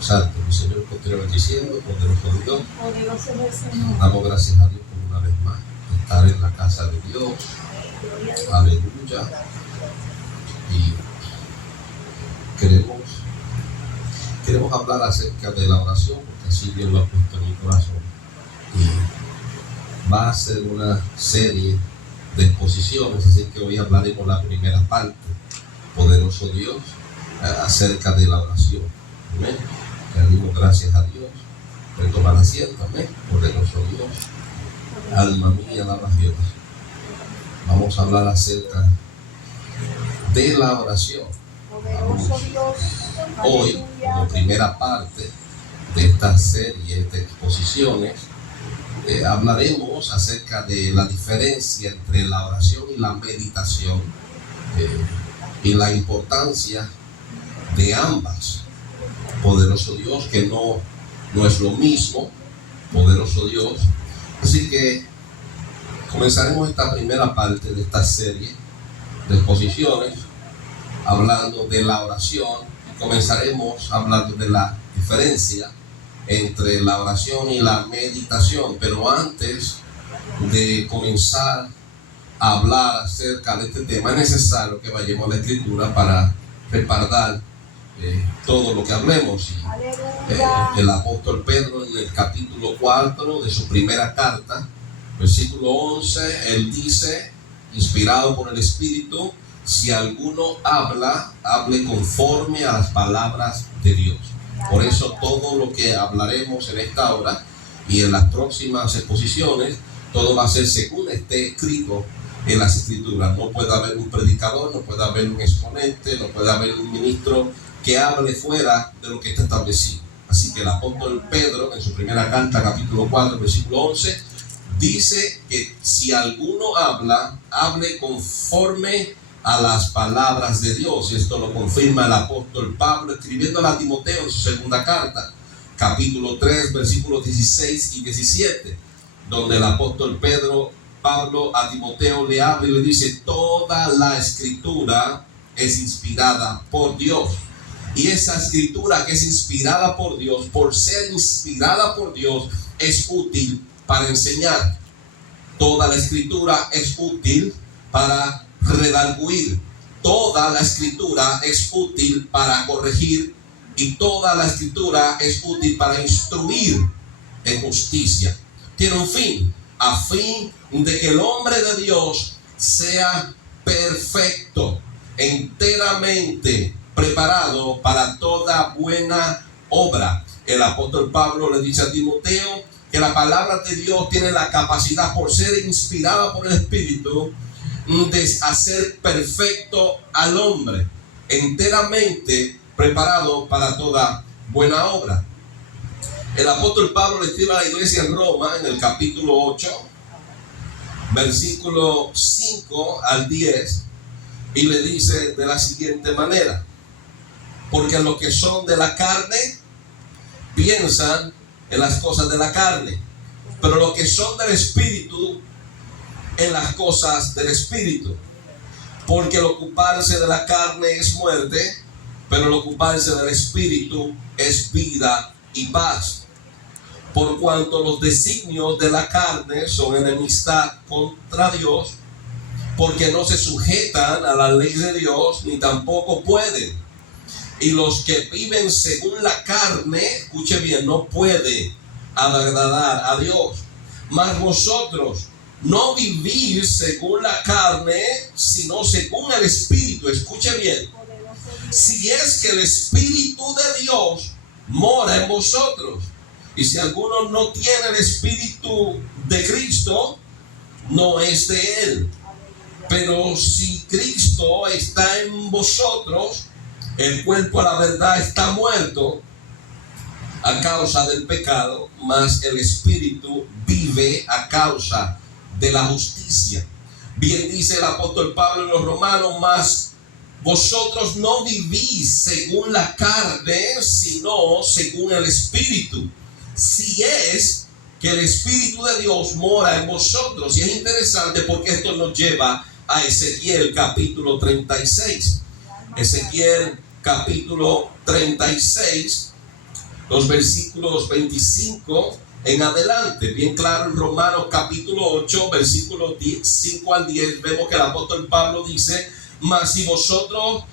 Santo, mi Señor, continúa bendiciendo, poderoso Dios. Damos gracias a Dios por una vez más estar en la casa de Dios. Aleluya. Y queremos hablar acerca de la oración, porque así Dios lo ha puesto en mi corazón. Y va a ser una serie de exposiciones, así que hoy hablaremos la primera parte, poderoso Dios, acerca de la oración. Amén. Le dimos gracias a Dios. Pueden tomar asiento, amén. Poderoso Dios. Alma mía, alaba a Jehová. Vamos a hablar acerca de la oración. Hoy, como primera parte de esta serie de exposiciones, hablaremos acerca de la diferencia entre la oración y la meditación, y la importancia de ambas. Poderoso Dios, que no es lo mismo, poderoso Dios. Así que comenzaremos esta primera parte de esta serie de exposiciones hablando de la oración, y comenzaremos hablando de la diferencia entre la oración y la meditación. Pero antes de comenzar a hablar acerca de este tema, es necesario que vayamos a la Escritura para respaldar todo lo que hablemos. Y el apóstol Pedro, en el capítulo 4 de su primera carta, versículo 11, él dice, inspirado por el Espíritu: si alguno habla, hable conforme a las palabras de Dios. Por eso todo lo que hablaremos en esta hora y en las próximas exposiciones, todo va a ser según esté escrito en las Escrituras. No puede haber un predicador, no puede haber un exponente, no puede haber un ministro que hable fuera de lo que está establecido. Así que el apóstol Pedro, en su primera carta, capítulo 4, versículo 11, dice que si alguno habla, hable conforme a las palabras de Dios. Y esto lo confirma el apóstol Pablo escribiendo a Timoteo en su segunda carta, capítulo 3, versículos 16 y 17, donde el apóstol Pablo a Timoteo le habla y le dice: toda la escritura es inspirada por Dios. Y esa escritura que es inspirada por Dios, por ser inspirada por Dios, es útil para enseñar. Toda la escritura es útil para redarguir. Toda la escritura es útil para corregir. Y toda la escritura es útil para instruir en justicia. Tiene un fin, a fin de que el hombre de Dios sea perfecto, enteramente preparado para toda buena obra. El apóstol Pablo le dice a Timoteo que la palabra de Dios tiene la capacidad, por ser inspirada por el Espíritu, de hacer perfecto al hombre, enteramente preparado para toda buena obra. El apóstol Pablo le escribe a la iglesia en Roma, en el capítulo 8, versículo 5 al 10, y le dice de la siguiente manera: porque los que son de la carne piensan en las cosas de la carne, pero los que son del Espíritu en las cosas del Espíritu. Porque el ocuparse de la carne es muerte, pero el ocuparse del Espíritu es vida y paz. Por cuanto los designios de la carne son enemistad contra Dios, porque no se sujetan a la ley de Dios, ni tampoco pueden. Y los que viven según la carne, escuche bien, no pueden agradar a Dios. Mas vosotros no vivís según la carne, sino según el Espíritu. Escuche bien. Si es que el Espíritu de Dios mora en vosotros. Y si alguno no tiene el Espíritu de Cristo, no es de él. Pero si Cristo está en vosotros, el cuerpo a la verdad está muerto a causa del pecado, mas el Espíritu vive a causa de la justicia. Bien dice el apóstol Pablo en los Romanos: mas vosotros no vivís según la carne, sino según el Espíritu, si es que el Espíritu de Dios mora en vosotros. Y es interesante porque esto nos lleva a Ezequiel capítulo 36. Ezequiel capítulo 36, los versículos 25 en adelante. Bien claro, en Romanos capítulo 8, versículos 5 al 10, vemos que el apóstol Pablo dice: mas vosotros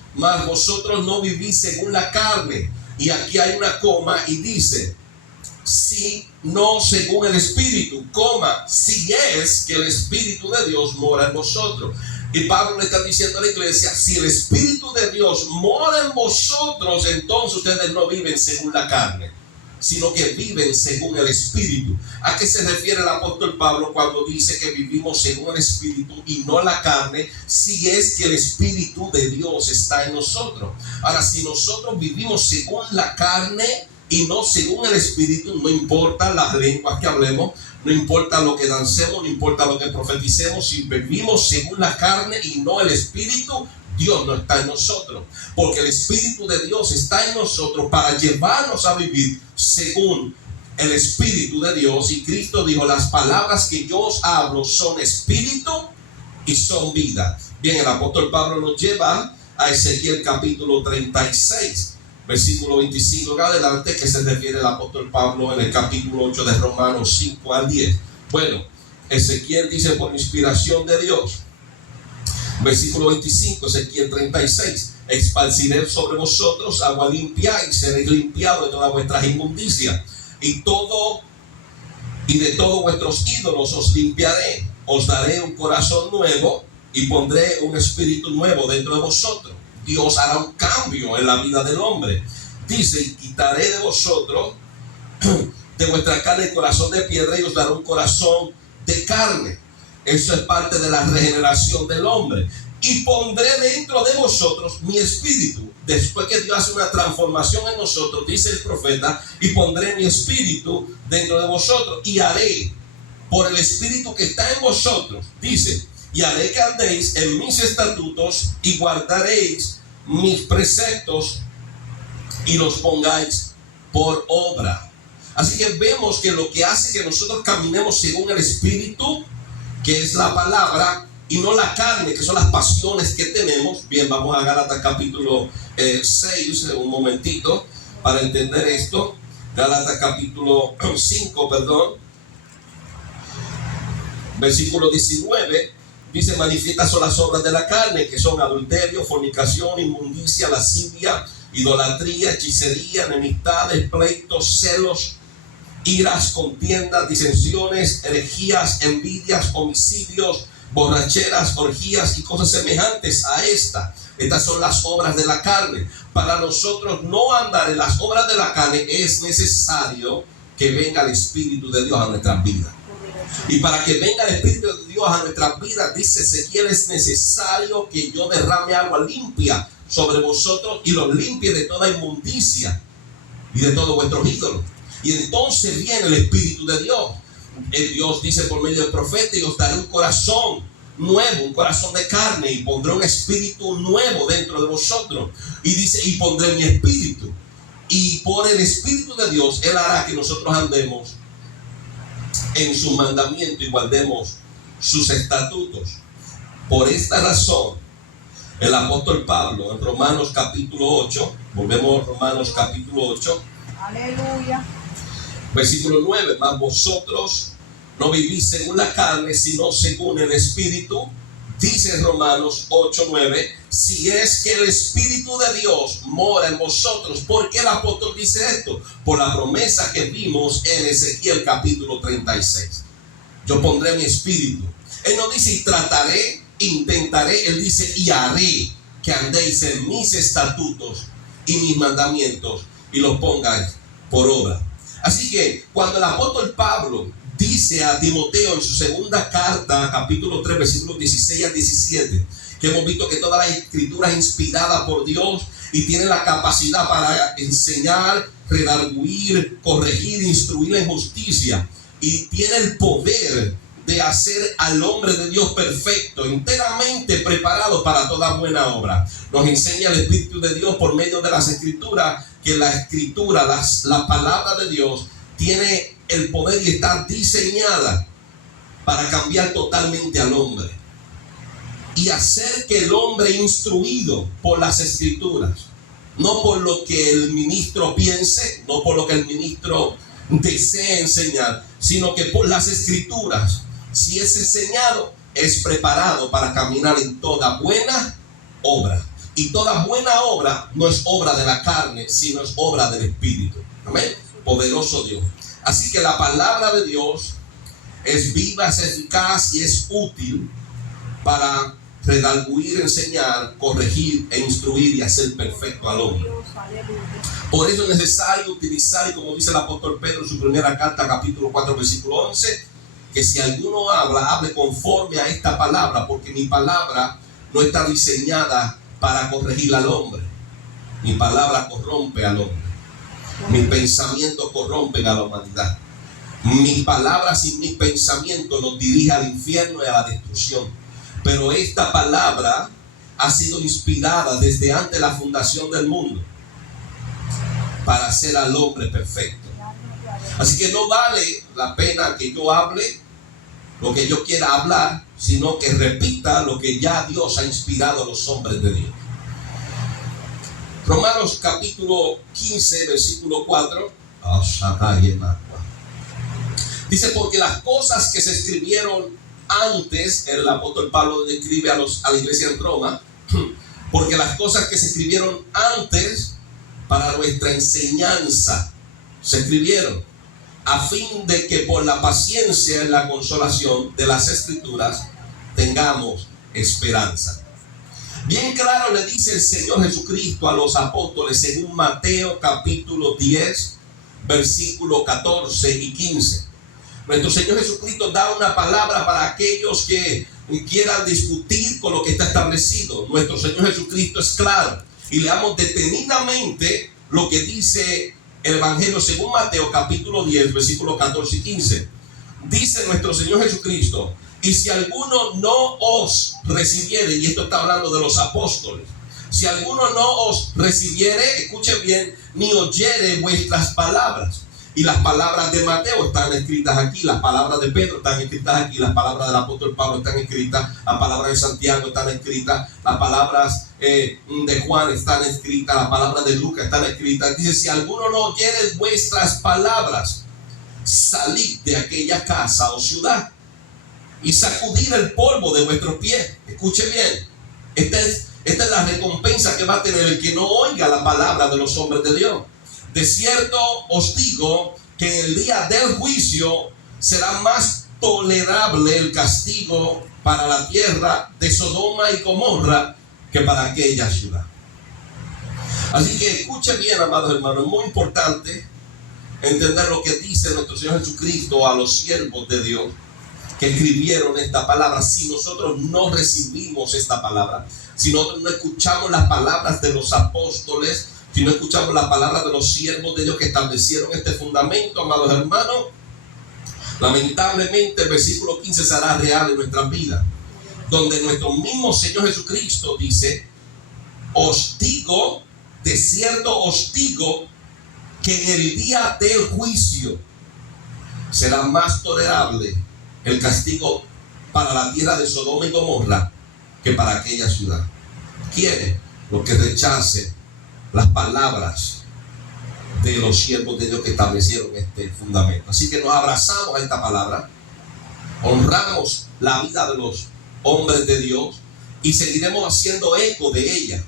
no vivís según la carne. Y aquí hay una coma y dice: si no según el Espíritu, coma, si es que el Espíritu de Dios mora en vosotros. Y Pablo le está diciendo a la iglesia: si el Espíritu de Dios mora en vosotros, entonces ustedes no viven según la carne, sino que viven según el Espíritu. ¿A qué se refiere el apóstol Pablo cuando dice que vivimos según el Espíritu y no la carne? Si es que el Espíritu de Dios está en nosotros. Ahora, si nosotros vivimos según la carne y no según el Espíritu, no importa las lenguas que hablemos, no importa lo que dancemos, no importa lo que profeticemos, si vivimos según la carne y no el Espíritu, Dios no está en nosotros, porque el Espíritu de Dios está en nosotros para llevarnos a vivir según el Espíritu de Dios. Y Cristo dijo: las palabras que yo os hablo son espíritu y son vida. Bien, el apóstol Pablo nos lleva a Ezequiel capítulo 36, versículo 25 en adelante, que se refiere el apóstol Pablo en el capítulo 8 de Romanos 5 al 10. Bueno, Ezequiel dice: por inspiración de Dios. Versículo 25, Ezequiel 36: esparciré sobre vosotros agua limpia y seréis limpiados de todas vuestras inmundicias, y de todos vuestros ídolos os limpiaré. Os daré un corazón nuevo y pondré un espíritu nuevo dentro de vosotros. Dios hará un cambio en la vida del hombre. Dice: y quitaré de vosotros, de vuestra carne, el corazón de piedra, y os daré un corazón de carne. Eso es parte de la regeneración del hombre. Y pondré dentro de vosotros mi espíritu. Después que Dios hace una transformación en nosotros, dice el profeta: y pondré mi espíritu dentro de vosotros, y haré por el espíritu que está en vosotros, dice, y haré que andéis en mis estatutos y guardaréis mis preceptos y los pongáis por obra. Así que vemos que lo que hace que nosotros caminemos según el espíritu, que es la palabra, y no la carne, que son las pasiones que tenemos. Bien, vamos a Gálatas capítulo 6, un momentito, para entender esto. Gálatas capítulo 5, versículo 19, dice: manifiestas son las obras de la carne, que son adulterio, fornicación, inmundicia, lascivia, idolatría, hechicería, enemistades, pleitos, celos, iras, contiendas, disensiones, herejías, envidias, homicidios, borracheras, orgías y cosas semejantes a esta. Estas son las obras de la carne. Para nosotros no andar en las obras de la carne es necesario que venga el Espíritu de Dios a nuestras vidas. Y para que venga el Espíritu de Dios a nuestras vidas, dice Ezequiel, es necesario que yo derrame agua limpia sobre vosotros y los limpie de toda inmundicia y de todos vuestros ídolos. Y entonces viene el Espíritu de Dios. El Dios dice por medio del profeta: y os daré un corazón nuevo, un corazón de carne, y pondré un espíritu nuevo dentro de vosotros. Y dice: y pondré mi espíritu. Y por el Espíritu de Dios, Él hará que nosotros andemos en su mandamiento y guardemos sus estatutos. Por esta razón, el apóstol Pablo en Romanos capítulo 8, volvemos a Romanos capítulo 8, aleluya, versículo 9: mas vosotros no vivís según la carne, sino según el Espíritu. Dice Romanos 8:9: si es que el Espíritu de Dios mora en vosotros. ¿Por qué el apóstol dice esto? Por la promesa que vimos en Ezequiel capítulo 36. Yo pondré mi espíritu. Él no dice: y trataré, intentaré. Él dice: y haré que andéis en mis estatutos y mis mandamientos y los pongáis por obra. Así que cuando el apóstol Pablo dice a Timoteo en su segunda carta, capítulo 3, versículos 16 al 17, que hemos visto que toda la escritura es inspirada por Dios y tiene la capacidad para enseñar, redarguir, corregir, instruir en justicia, y tiene el poder de hacer al hombre de Dios perfecto, enteramente preparado para toda buena obra. Nos enseña el Espíritu de Dios por medio de las escrituras, que la escritura, la palabra de Dios, tiene el poder y está diseñada para cambiar totalmente al hombre y hacer que el hombre, instruido por las escrituras, no por lo que el ministro piense, no por lo que el ministro desee enseñar, sino que por las escrituras. Si es enseñado, es preparado para caminar en toda buena obra. Y toda buena obra no es obra de la carne, sino es obra del Espíritu. Amén. Poderoso Dios. Así que la palabra de Dios es viva, es eficaz y es útil para redarguir, enseñar, corregir e instruir y hacer perfecto al hombre. Por eso es necesario utilizar, y como dice el apóstol Pedro en su primera carta, capítulo 4, versículo 11, que si alguno habla, hable conforme a esta palabra, porque mi palabra no está diseñada para corregir al hombre. Mi palabra corrompe al hombre. Mis pensamientos corrompen a la humanidad. Mis palabras y mis pensamientos nos dirigen al infierno y a la destrucción. Pero esta palabra ha sido inspirada desde antes de la fundación del mundo para hacer al hombre perfecto. Así que no vale la pena que yo hable lo que yo quiera hablar, sino que repita lo que ya Dios ha inspirado a los hombres de Dios. Romanos capítulo 15, versículo 4. Dice, porque las cosas que se escribieron antes, el apóstol Pablo describe a la iglesia en Roma, porque las cosas que se escribieron antes para nuestra enseñanza se escribieron, a fin de que por la paciencia y la consolación de las escrituras tengamos esperanza. Bien claro le dice el Señor Jesucristo a los apóstoles según Mateo capítulo 10, versículo 14 y 15. Nuestro Señor Jesucristo da una palabra para aquellos que quieran discutir con lo que está establecido. Nuestro Señor Jesucristo es claro. Y leamos detenidamente lo que dice el Evangelio según Mateo capítulo 10, versículo 14 y 15. Dice nuestro Señor Jesucristo: y si alguno no os recibiere, y esto está hablando de los apóstoles, si alguno no os recibiere, escuchen bien, ni oyere vuestras palabras. Y las palabras de Mateo están escritas aquí, las palabras de Pedro están escritas aquí, las palabras del apóstol Pablo están escritas, las palabras de Santiago están escritas, las palabras de Juan están escritas, las palabras de Lucas están escritas. Dice: si alguno no oyere vuestras palabras, salid de aquella casa o ciudad y sacudid el polvo de vuestros pies. Escuche bien, esta es la recompensa que va a tener el que no oiga la palabra de los hombres de Dios. De cierto os digo que en el día del juicio será más tolerable el castigo para la tierra de Sodoma y Gomorra que para aquella ciudad. Así que escuche bien, amados hermanos, es muy importante entender lo que dice nuestro Señor Jesucristo a los siervos de Dios que escribieron esta palabra. Si nosotros no recibimos esta palabra, si nosotros no escuchamos las palabras de los apóstoles, si no escuchamos la palabra de los siervos de Dios que establecieron este fundamento, amados hermanos, lamentablemente el versículo 15 será real en nuestras vidas, donde nuestro mismo Señor Jesucristo dice: os digo, de cierto os digo, que en el día del juicio será más tolerable el castigo para la tierra de Sodoma y Gomorra que para aquella ciudad. ¿Quiénes? Los que rechacen las palabras de los siervos de Dios que establecieron este fundamento. Así que nos abrazamos a esta palabra, honramos la vida de los hombres de Dios y seguiremos haciendo eco de ella,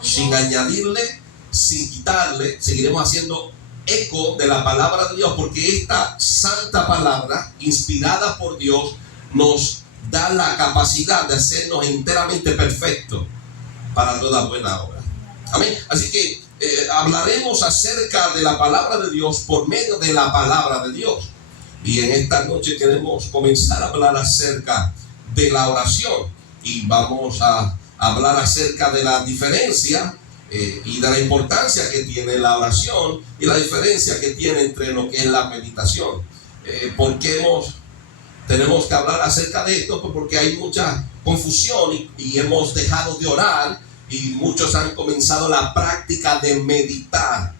sin añadirle, sin quitarle. Seguiremos haciendo eco de la palabra de Dios, porque esta santa palabra inspirada por Dios nos da la capacidad de hacernos enteramente perfectos para toda buena obra. Amén. Así que hablaremos acerca de la palabra de Dios por medio de la palabra de Dios. Y en esta noche queremos comenzar a hablar acerca de la oración. Y vamos a hablar acerca de la diferencia y de la importancia que tiene la oración y la diferencia que tiene entre lo que es la meditación. Porque tenemos que hablar acerca de esto, porque hay mucha confusión y hemos dejado de orar. Y muchos han comenzado la práctica de meditar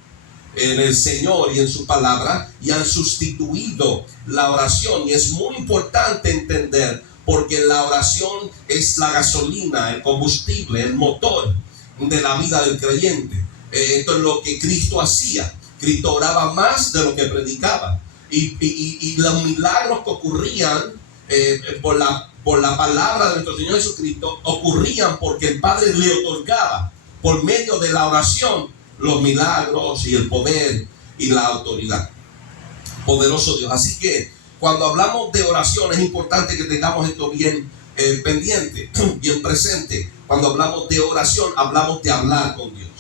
en el Señor y en su palabra y han sustituido la oración. Y es muy importante entender, porque la oración es la gasolina, el combustible, el motor de la vida del creyente. Esto es lo que Cristo hacía. Cristo oraba más de lo que predicaba. Y los milagros que ocurrían por la palabra de nuestro Señor Jesucristo ocurrían porque el Padre le otorgaba por medio de la oración los milagros y el poder y la autoridad. Poderoso Dios. Así que cuando hablamos de oración es importante que tengamos esto bien pendiente, bien presente. Cuando hablamos de oración hablamos de hablar con Dios,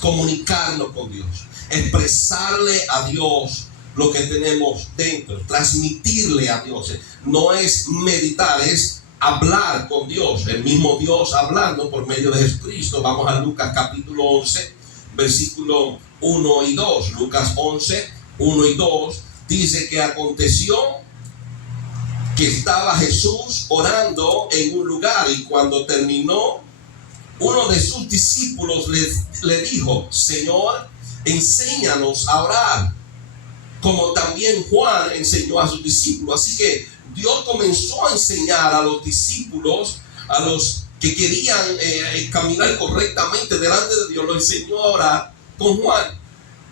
comunicarnos con Dios, expresarle a Dios lo que tenemos dentro, transmitirle a Dios. No es meditar, es hablar con Dios, el mismo Dios hablando por medio de Jesucristo. Vamos a Lucas capítulo 11, versículo 1 y 2. Lucas 11, 1 y 2 dice que aconteció que estaba Jesús orando en un lugar, y cuando terminó, uno de sus discípulos le dijo: Señor, enséñanos a orar, como también Juan enseñó a sus discípulos. Así que Dios comenzó a enseñar a los discípulos, a los que querían caminar correctamente delante de Dios, lo enseñó a orar con Juan.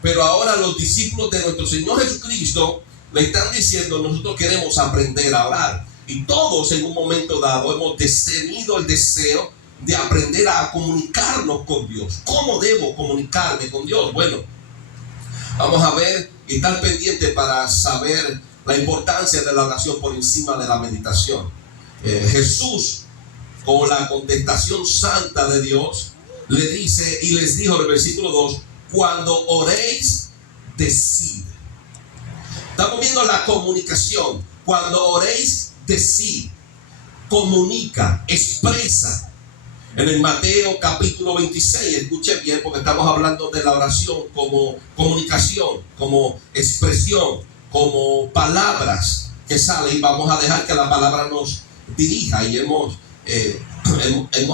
Pero ahora los discípulos de nuestro Señor Jesucristo le están diciendo: nosotros queremos aprender a orar. Y todos en un momento dado hemos tenido el deseo de aprender a comunicarnos con Dios. ¿Cómo debo comunicarme con Dios? Bueno, vamos a ver y estar pendiente para saber la importancia de la oración por encima de la meditación. Jesús, con la contestación santa de Dios, le dice y les dijo en el versículo 2: cuando oréis, decid. Estamos viendo la comunicación. Cuando oréis, decid. Comunica, expresa. En el Mateo capítulo 26, escuche bien, porque estamos hablando de la oración como comunicación, como expresión, como palabras que salen. Y vamos a dejar que la palabra nos dirija. Y hemos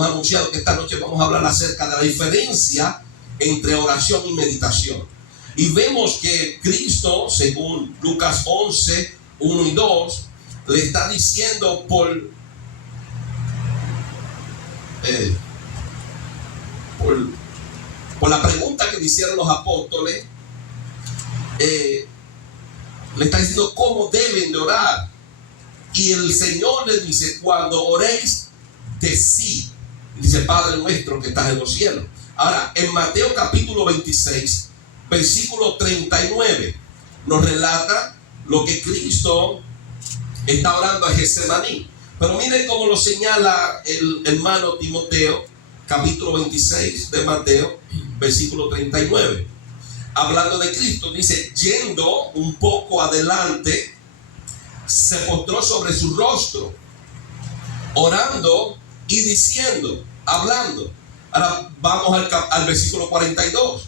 anunciado que esta noche vamos a hablar acerca de la diferencia entre oración y meditación. Y vemos que Cristo, según Lucas 11, 1 y 2, le está diciendo por la pregunta que le hicieron los apóstoles, le está diciendo cómo deben de orar. Y el Señor les dice: cuando oréis, decid. Dice: Padre nuestro que estás en los cielos. Ahora, en Mateo capítulo 26, versículo 39, nos relata lo que Cristo está orando a Getsemaní. Pero miren cómo lo señala el hermano Timoteo, capítulo 26 de Mateo, versículo 39. Hablando de Cristo, dice: yendo un poco adelante, se postró sobre su rostro, orando y diciendo, hablando. Ahora vamos al versículo 42.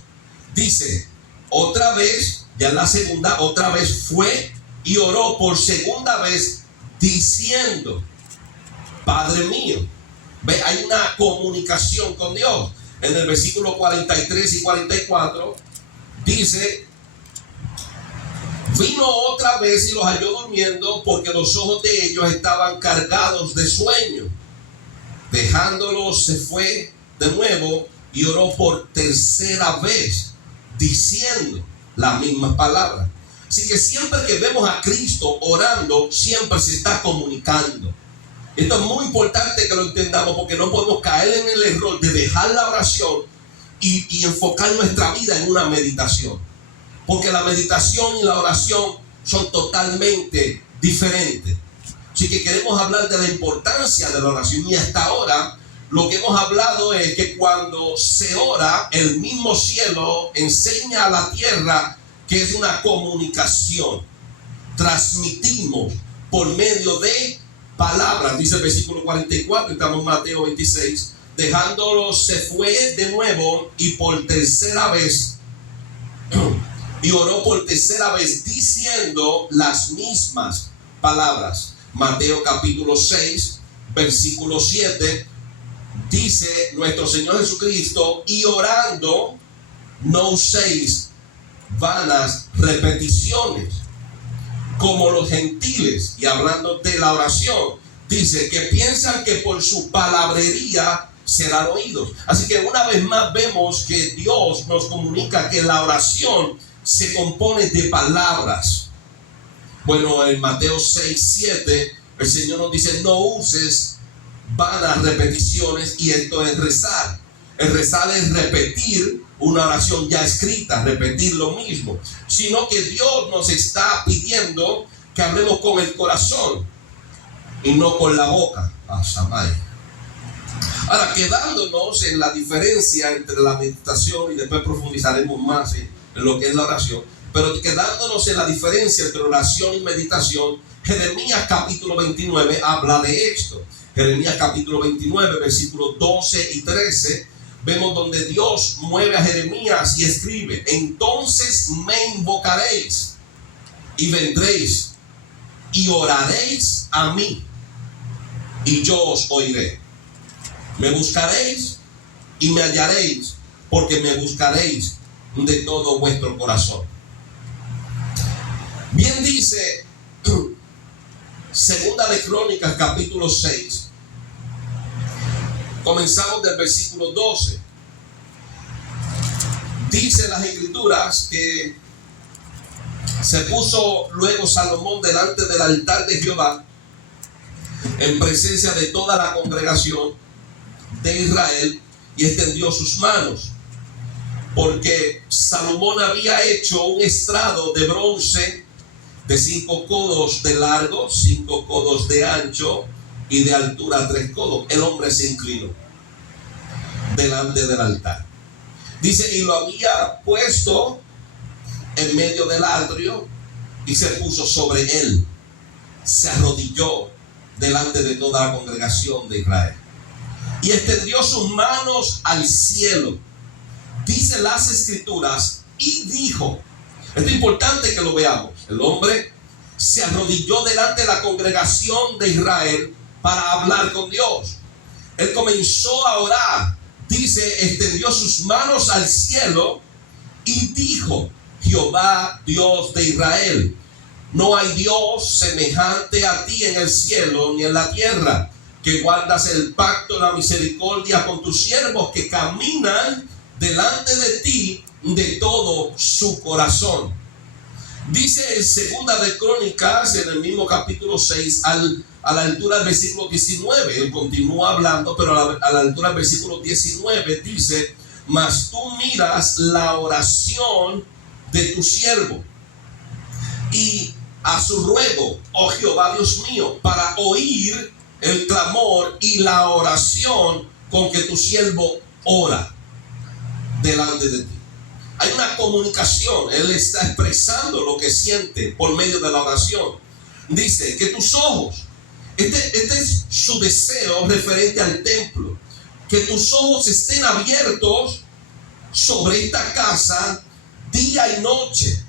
Dice: otra vez, ya en la segunda, otra vez fue y oró por segunda vez, diciendo: Padre mío. Ve, hay una comunicación con Dios. En el versículo 43 y 44 dice: vino otra vez y los halló durmiendo, porque los ojos de ellos estaban cargados de sueño. Dejándolos, se fue de nuevo y oró por tercera vez, diciendo las mismas palabras. Así que siempre que vemos a Cristo orando, siempre se está comunicando. Esto es muy importante que lo entendamos, porque no podemos caer en el error de dejar la oración y enfocar nuestra vida en una meditación. Porque la meditación y la oración son totalmente diferentes. Así que queremos hablar de la importancia de la oración. Y hasta ahora lo que hemos hablado es que cuando se ora, el mismo cielo enseña a la tierra que es una comunicación. Transmitimos por medio de palabras. Dice el versículo 44, estamos en Mateo 26. Dejándolos, se fue de nuevo y por tercera vez, y oró por tercera vez, diciendo las mismas palabras. Mateo capítulo 6, versículo 7, dice nuestro Señor Jesucristo: y orando, no uséis vanas repeticiones, como los gentiles. Y hablando de la oración, dice que piensan que por su palabrería serán oídos. Así que una vez más vemos que Dios nos comunica que la oración se compone de palabras. Bueno, en Mateo 6:7 el Señor nos dice: no uses vanas repeticiones, y esto es rezar. El rezar es repetir una oración ya escrita, repetir lo mismo, sino que Dios nos está pidiendo que hablemos con el corazón y no con la boca. Ahora, quedándonos en la diferencia entre la meditación, y después profundizaremos más en lo que es la oración, pero quedándonos en la diferencia entre oración y meditación, Jeremías capítulo 29 habla de esto. Jeremías capítulo 29, versículos 12 y 13, vemos donde Dios mueve a Jeremías y escribe: entonces me invocaréis y vendréis y oraréis a mí, y yo os oiré. Me buscaréis y me hallaréis, porque me buscaréis de todo vuestro corazón. Bien dice Segunda de Crónicas capítulo 6. Comenzamos del versículo 12. Dice las escrituras que se puso luego Salomón delante del altar de Jehová, en presencia de toda la congregación de Israel, y extendió sus manos, porque Salomón había hecho un estrado de bronce de 5 codos de largo, 5 codos de ancho y de altura 3 codos. El hombre se inclinó delante del altar. Dice: y lo había puesto en medio del atrio, y se puso sobre él, se arrodilló delante de toda la congregación de Israel, y extendió sus manos al cielo. Dice las escrituras: y dijo. Esto es importante que lo veamos. El hombre se arrodilló delante de la congregación de Israel para hablar con Dios. Él comenzó a orar. Dice: extendió sus manos al cielo y dijo: Jehová, Dios de Israel, no hay Dios semejante a ti en el cielo ni en la tierra, que guardas el pacto, la misericordia con tus siervos que caminan delante de ti de todo su corazón. Dice en Segunda de Crónicas, en el mismo capítulo 6, a la altura del versículo 19, él continúa hablando, pero a la altura del versículo 19 dice: mas tú miras la oración de tu siervo, y a su ruego, oh Jehová Dios mío, para oír el clamor y la oración con que tu siervo ora delante de ti. Hay una comunicación. Él está expresando lo que siente por medio de la oración. Dice que tus ojos, este es su deseo referente al templo, que tus ojos estén abiertos sobre esta casa día y noche,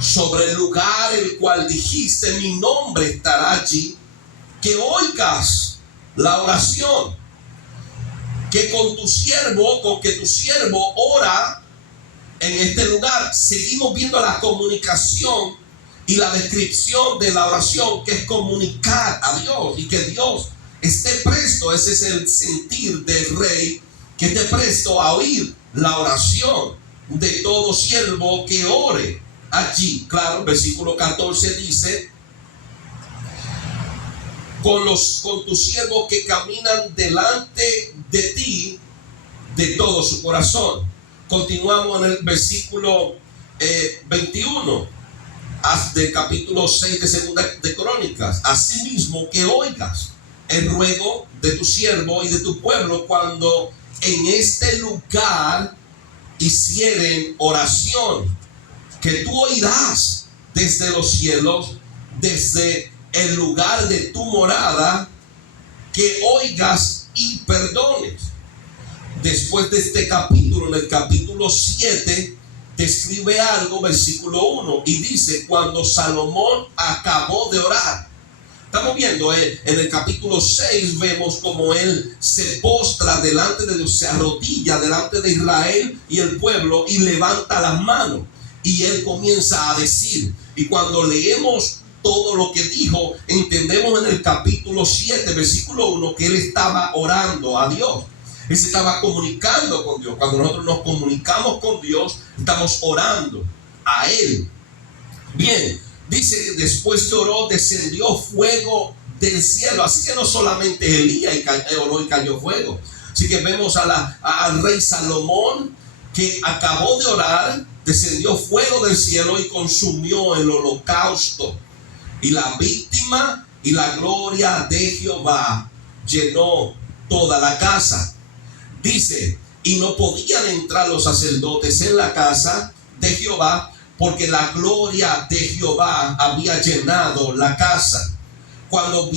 sobre el lugar el cual dijiste: mi nombre estará allí, que oigas la oración que con que tu siervo ora en este lugar. Seguimos viendo la comunicación y la descripción de la oración, que es comunicar a Dios y que Dios esté presto. Ese es el sentir del rey, que esté presto a oír la oración de todo siervo que ore allí. Claro, versículo 14 dice: con tus siervos que caminan delante de ti de todo su corazón. Continuamos en el versículo 21 del capítulo 6 de Segunda de Crónicas: asimismo que oigas el ruego de tu siervo y de tu pueblo cuando en este lugar hicieren oración, que tú oirás desde los cielos, desde el lugar de tu morada, que oigas y perdones. Después de este capítulo, en el capítulo 7, describe algo, versículo 1, y dice: cuando Salomón acabó de orar. Estamos viendo en el capítulo 6, vemos como él se postra delante de Dios, se arrodilla delante de Israel y el pueblo, y levanta las manos, y él comienza a decir. Y cuando leemos todo lo que dijo, entendemos en el capítulo 7, versículo 1, que él estaba orando a Dios. Él se estaba comunicando con Dios. Cuando nosotros nos comunicamos con Dios, estamos orando a Él. Bien, dice, después que oró, descendió fuego del cielo. Así que no solamente Elías oró y cayó fuego. Así que vemos al rey Salomón, que acabó de orar, descendió fuego del cielo y consumió el holocausto. Y la víctima y la gloria de Jehová llenó toda la casa. Dice, y no podían entrar los sacerdotes en la casa de Jehová, porque la gloria de Jehová había llenado la casa. Cuando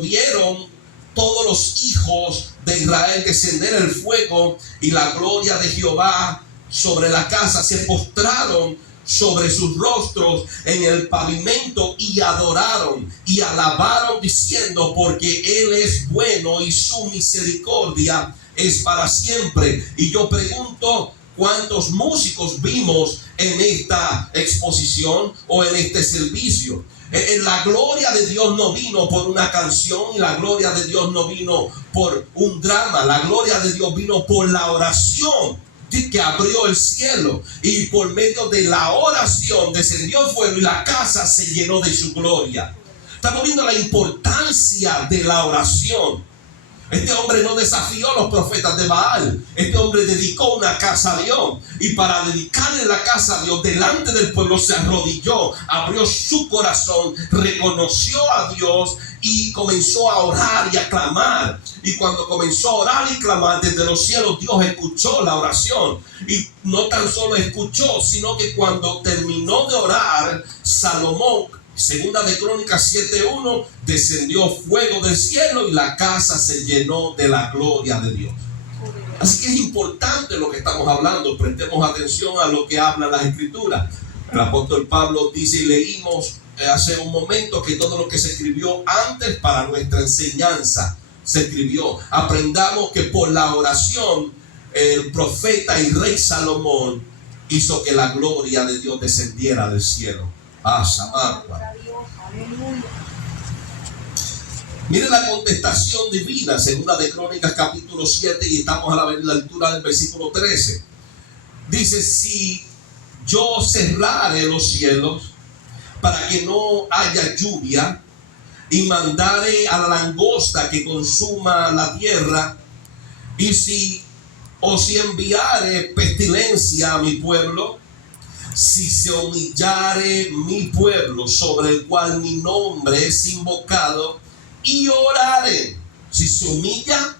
vieron todos los hijos de Israel descender el fuego y la gloria de Jehová sobre la casa, se postraron sobre sus rostros en el pavimento y adoraron y alabaron diciendo, porque Él es bueno y su misericordia es para siempre. Y yo pregunto, ¿cuántos músicos vimos en esta exposición o en este servicio? La gloria de Dios no vino por una canción y la gloria de Dios no vino por un drama. La gloria de Dios vino por la oración que abrió el cielo, y por medio de la oración descendió fuego y la casa se llenó de su gloria. Estamos viendo la importancia de la oración. Este hombre no desafió a los profetas de Baal. Este hombre dedicó una casa a Dios. Y para dedicarle la casa a Dios, delante del pueblo se arrodilló, abrió su corazón, reconoció a Dios y comenzó a orar y a clamar. Y cuando comenzó a orar y clamar desde los cielos, Dios escuchó la oración. Y no tan solo escuchó, sino que cuando terminó de orar, Salomón, Segunda de Crónicas 7:1, descendió fuego del cielo y la casa se llenó de la gloria de Dios. Así que es importante lo que estamos hablando. Prestemos atención a lo que habla las Escrituras. El apóstol Pablo dice, y leímos hace un momento, que todo lo que se escribió antes para nuestra enseñanza se escribió. Aprendamos que por la oración el profeta y rey Salomón hizo que la gloria de Dios descendiera del cielo. Mire la contestación divina, Segunda de Crónicas capítulo 7, y estamos a la altura del versículo 13. Dice, si yo cerrare los cielos para que no haya lluvia, y mandare a la langosta que consuma la tierra, y si enviare pestilencia a mi pueblo, si se humillare mi pueblo sobre el cual mi nombre es invocado, y oraren, si se humilla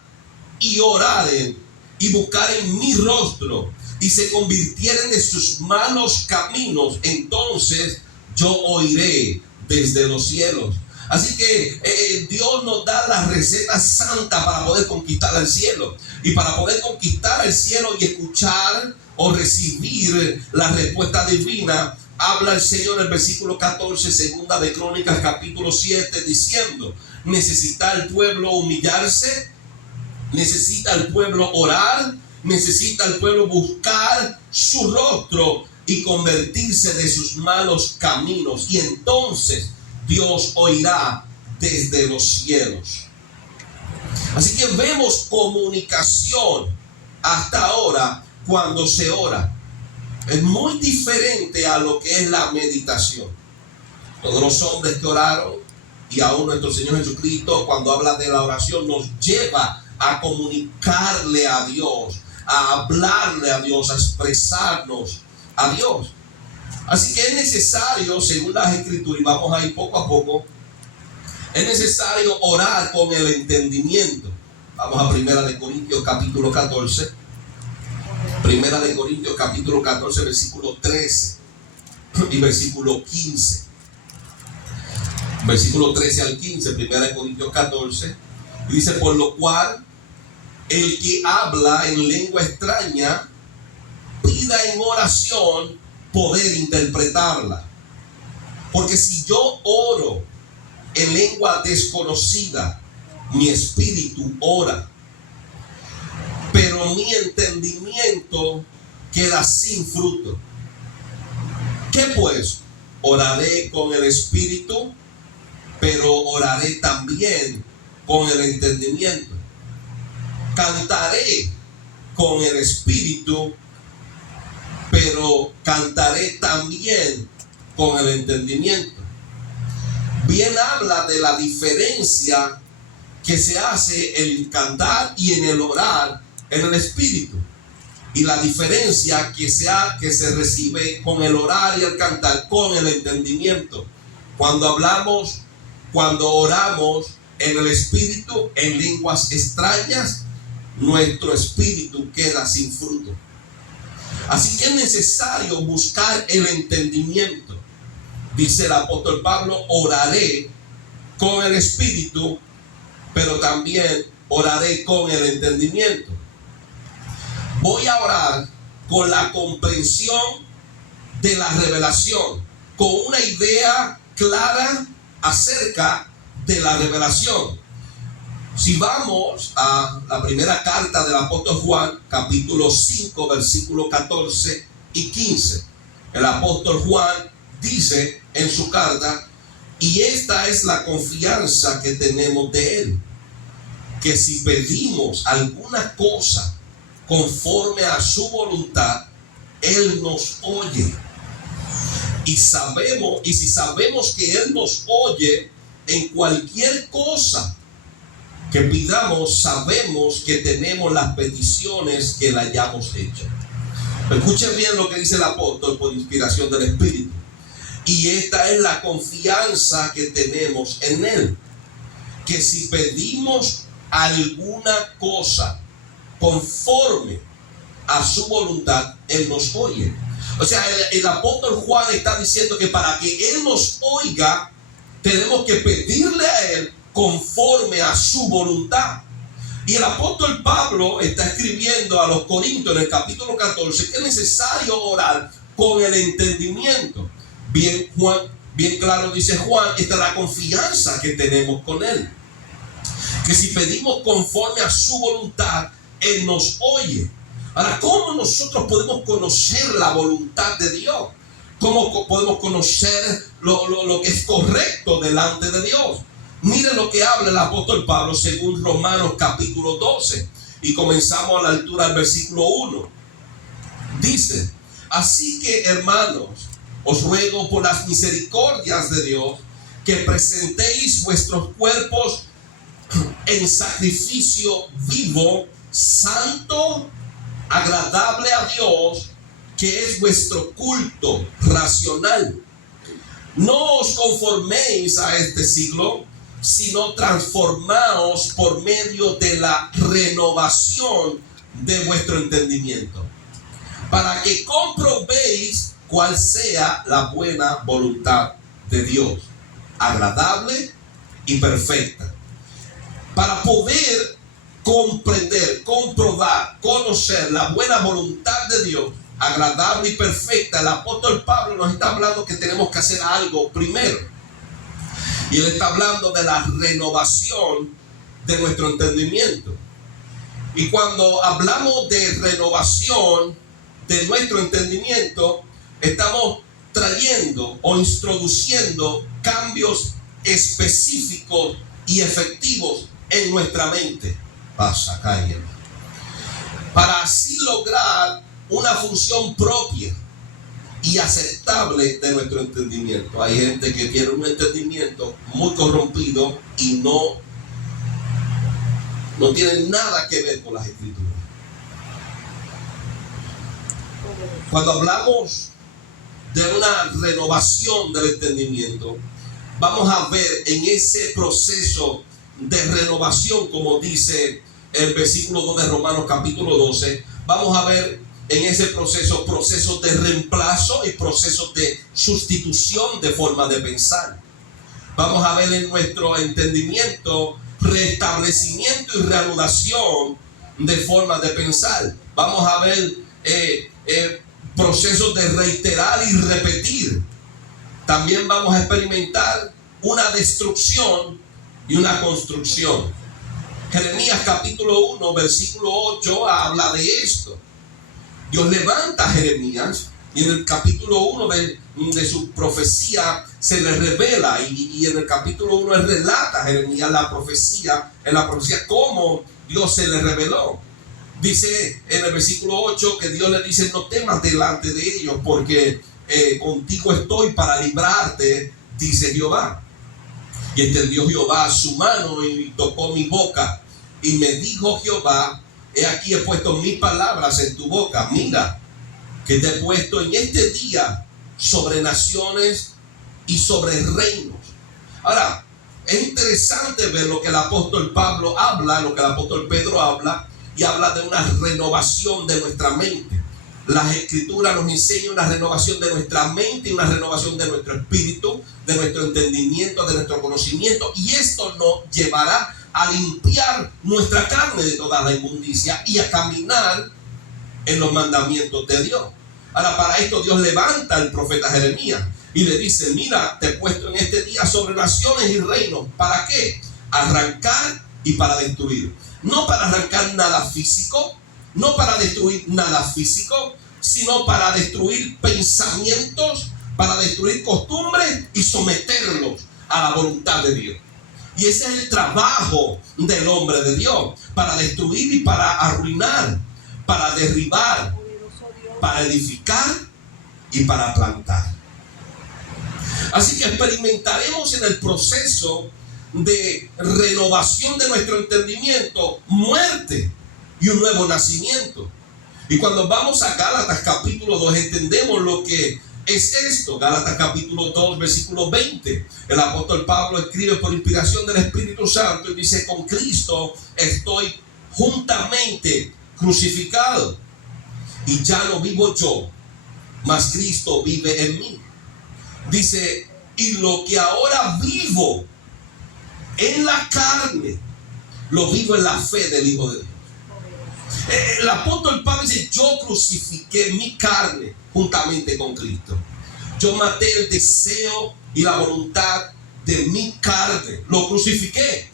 y oraren y buscaren mi rostro y se convirtieren de sus malos caminos, entonces yo oiré desde los cielos. Así que Dios nos da la receta santa para poder conquistar el cielo. Y para poder conquistar el cielo y escuchar o recibir la respuesta divina, habla el Señor en el versículo 14, Segunda de Crónicas capítulo 7, diciendo, ¿necesita el pueblo humillarse? ¿Necesita el pueblo orar? ¿Necesita el pueblo buscar su rostro y convertirse de sus malos caminos? Y entonces Dios oirá desde los cielos. Así que vemos comunicación hasta ahora cuando se ora. Es muy diferente a lo que es la meditación. Todos los hombres que oraron, y aún nuestro Señor Jesucristo, cuando habla de la oración, nos lleva a comunicarle a Dios, a hablarle a Dios, a expresarnos a Dios. Así que es necesario, según las Escrituras, y vamos a ir poco a poco, es necesario orar con el entendimiento. Vamos a Primera de Corintios capítulo 14. Primera de Corintios capítulo 14, versículo 13 y versículo 15. Versículo 13 al 15, Primera de Corintios 14. Y dice, por lo cual, el que habla en lengua extraña, pida en oración poder interpretarla. Porque si yo oro en lengua desconocida, mi espíritu ora, pero mi entendimiento queda sin fruto. ¿Qué pues? oraré con el espíritu, pero oraré también con el entendimiento. Cantaré con el espíritu, pero cantaré también con el entendimiento. Bien habla de la diferencia que se hace en el cantar y en el orar en el espíritu, y la diferencia que se recibe con el orar y el cantar con el entendimiento. Cuando oramos en el espíritu en lenguas extrañas, nuestro espíritu queda sin fruto. Así que es necesario buscar el entendimiento. Dice el apóstol Pablo: oraré con el espíritu, pero también oraré con el entendimiento. Voy a orar con la comprensión de la revelación, con una idea clara acerca de la revelación. Si vamos a la primera carta del apóstol Juan, capítulo 5, versículos 14 y 15, el apóstol Juan dice en su carta: y esta es la confianza que tenemos de él, que si pedimos alguna cosa conforme a su voluntad, él nos oye. Y si sabemos que él nos oye en cualquier cosa que pidamos, sabemos que tenemos las peticiones que le hayamos hecho. Escuchen bien lo que dice el apóstol por inspiración del Espíritu. Y esta es la confianza que tenemos en él, que si pedimos alguna cosa conforme a su voluntad, él nos oye. O sea, el apóstol Juan está diciendo que para que él nos oiga, tenemos que pedirle a él conforme a su voluntad. Y el apóstol Pablo está escribiendo a los Corintios en el capítulo 14 que es necesario orar con el entendimiento. Bien claro dice Juan, esta es la confianza que tenemos con él, que si pedimos conforme a su voluntad, él nos oye. Ahora, ¿cómo nosotros podemos conocer la voluntad de Dios? ¿Cómo podemos conocer lo que es correcto delante de Dios? Mire lo que habla el apóstol Pablo según Romanos capítulo 12. Y comenzamos a la altura del versículo 1. Dice: así que, hermanos, os ruego por las misericordias de Dios que presentéis vuestros cuerpos en sacrificio vivo, santo, agradable a Dios, que es vuestro culto racional. No os conforméis a este siglo, sino transformaos por medio de la renovación de vuestro entendimiento, para que comprobéis cuál sea la buena voluntad de Dios, agradable y perfecta. Para poder comprender, comprobar, conocer la buena voluntad de Dios, agradable y perfecta, el apóstol Pablo nos está hablando que tenemos que hacer algo primero. Y él está hablando de la renovación de nuestro entendimiento. Y cuando hablamos de renovación de nuestro entendimiento, estamos trayendo o introduciendo cambios específicos y efectivos en nuestra mente. Para así lograr una función propia y aceptable de nuestro entendimiento. Hay gente que tiene un entendimiento muy corrompido y no tiene nada que ver con las escrituras. Cuando hablamos de una renovación del entendimiento, vamos a ver en ese proceso de renovación, como dice el versículo 2 de Romanos capítulo 12, vamos a ver en ese procesos de reemplazo y procesos de sustitución de forma de pensar. Vamos a ver en nuestro entendimiento restablecimiento y reanudación de forma de pensar. Vamos a ver procesos de reiterar y repetir. También vamos a experimentar una destrucción y una construcción. Jeremías capítulo 1 versículo 8 habla de esto. Dios levanta a Jeremías Y en el capítulo 1 de su profecía se le revela, y en el capítulo 1 él relata a Jeremías en la profecía cómo Dios se le reveló. Dice en el versículo 8 que Dios le dice: no temas delante de ellos, porque contigo estoy para librarte, dice Jehová. Y extendió Jehová su mano y tocó mi boca, y me dijo Jehová: he aquí he puesto mis palabras en tu boca. Mira, que te he puesto en este día sobre naciones y sobre reinos. Ahora, es interesante ver lo que el apóstol Pablo habla, lo que el apóstol Pedro habla, y habla de una renovación de nuestra mente. Las escrituras nos enseñan una renovación de nuestra mente y una renovación de nuestro espíritu, de nuestro entendimiento, de nuestro conocimiento, y esto nos llevará a limpiar nuestra carne de toda la inmundicia y a caminar en los mandamientos de Dios. Ahora, para esto Dios levanta al profeta Jeremías y le dice: mira, te he puesto en este día sobre naciones y reinos. ¿Para qué? Arrancar y para destruir. No para arrancar nada físico, no para destruir nada físico, sino para destruir pensamientos, para destruir costumbres y someterlos a la voluntad de Dios. Y ese es el trabajo del hombre de Dios: para destruir y para arruinar, para derribar, para edificar y para plantar. Así que experimentaremos en el proceso de renovación de nuestro entendimiento muerte y un nuevo nacimiento. Y cuando vamos a Gálatas capítulo 2 entendemos lo que es esto. Gálatas capítulo 2 versículo 20. El apóstol Pablo escribe por inspiración del Espíritu Santo y dice: con Cristo estoy juntamente crucificado, y ya no vivo yo, mas Cristo vive en mí. Dice: y lo que ahora vivo en la carne, lo vivo en la fe del Hijo de Dios. El apóstol Pablo dice: yo crucifiqué mi carne juntamente con Cristo. Yo maté el deseo y la voluntad de mi carne, lo crucifiqué.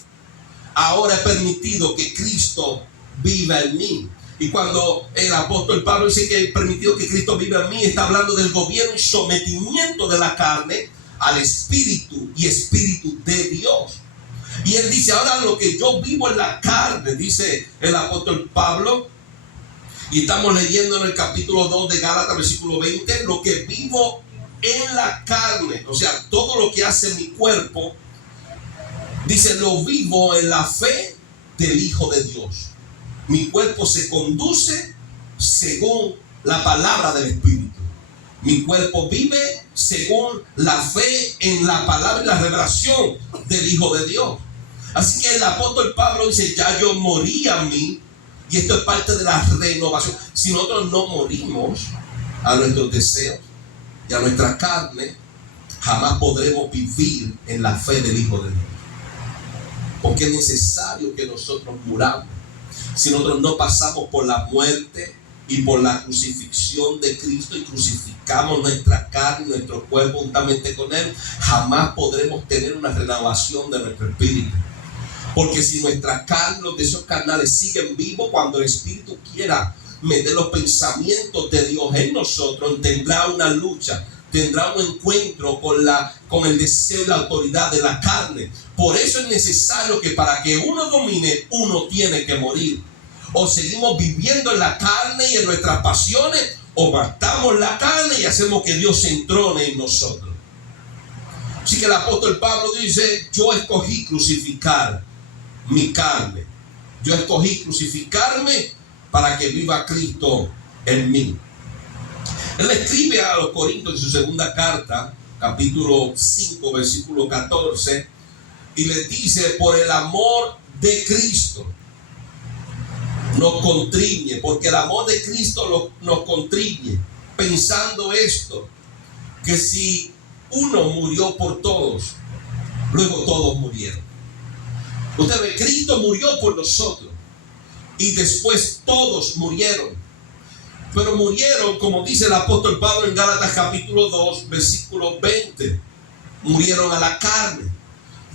Ahora he permitido que Cristo viva en mí. Y cuando el apóstol Pablo dice que he permitido que Cristo viva en mí, está hablando del gobierno y sometimiento de la carne al espíritu y espíritu de Dios. Y él dice: ahora lo que yo vivo en la carne, dice el apóstol Pablo, y estamos leyendo en el capítulo 2 de Gálatas versículo 20, lo que vivo en la carne, o sea, todo lo que hace mi cuerpo, dice, lo vivo en la fe del Hijo de Dios. Mi cuerpo se conduce según la palabra del Espíritu. Mi cuerpo vive según la fe en la palabra y la revelación del Hijo de Dios. Así que el apóstol Pablo dice: ya yo morí a mí, y esto es parte de la renovación. Si nosotros no morimos a nuestros deseos y a nuestra carne, jamás podremos vivir en la fe del Hijo de Dios. Porque es necesario que nosotros muramos. Si nosotros no pasamos por la muerte y por la crucifixión de Cristo y crucificamos nuestra carne, nuestro cuerpo juntamente con Él, jamás podremos tener una renovación de nuestro espíritu. Porque si nuestra carne, los deseos carnales siguen vivos, cuando el Espíritu quiera meter los pensamientos de Dios en nosotros, tendrá una lucha, tendrá un encuentro con el deseo y la autoridad de la carne. Por eso es necesario que para que uno domine, uno tiene que morir. O seguimos viviendo en la carne y en nuestras pasiones, o matamos la carne y hacemos que Dios se entrone en nosotros. Así que el apóstol Pablo dice: yo escogí crucificar mi carne. Yo escogí crucificarme para que viva Cristo en mí. Él escribe a los Corintios en su segunda carta, capítulo 5, versículo 14, y les dice: por el amor de Cristo nos contriñe, porque el amor de Cristo nos contriñe, pensando esto, que si uno murió por todos, luego todos murieron. Usted ve, Cristo murió por nosotros y después todos murieron. Pero murieron, como dice el apóstol Pablo en Gálatas capítulo 2, versículo 20. Murieron a la carne.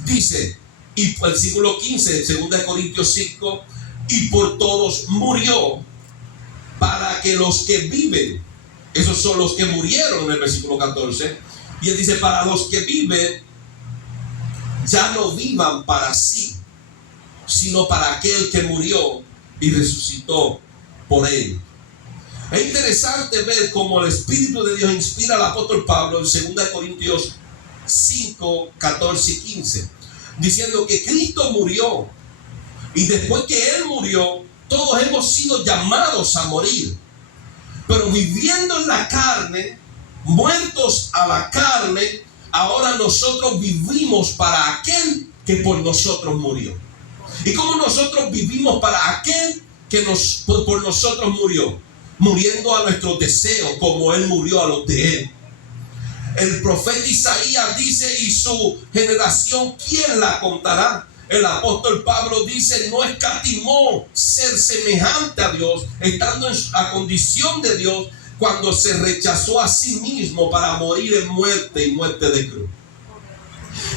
Dice, y el versículo 15, 2 Corintios 5, y por todos murió, para que los que viven Esos son los que murieron en el versículo 14. Y él dice, para los que viven, ya no vivan para sí, sino para aquel que murió y resucitó por él. Es interesante ver cómo el Espíritu de Dios inspira al apóstol Pablo en 2 Corintios 5, 14 y 15, diciendo que Cristo murió, y después que Él murió, todos hemos sido llamados a morir, pero viviendo en la carne, muertos a la carne, ahora nosotros vivimos para aquel que por nosotros murió. ¿Y cómo nosotros vivimos para aquel que por nosotros murió? Muriendo a nuestros deseos, como Él murió a los de Él. El profeta Isaías dice, y su generación, ¿quién la contará? El apóstol Pablo dice, no escatimó ser semejante a Dios, estando en la condición de Dios, cuando se rechazó a sí mismo para morir en muerte y muerte de cruz.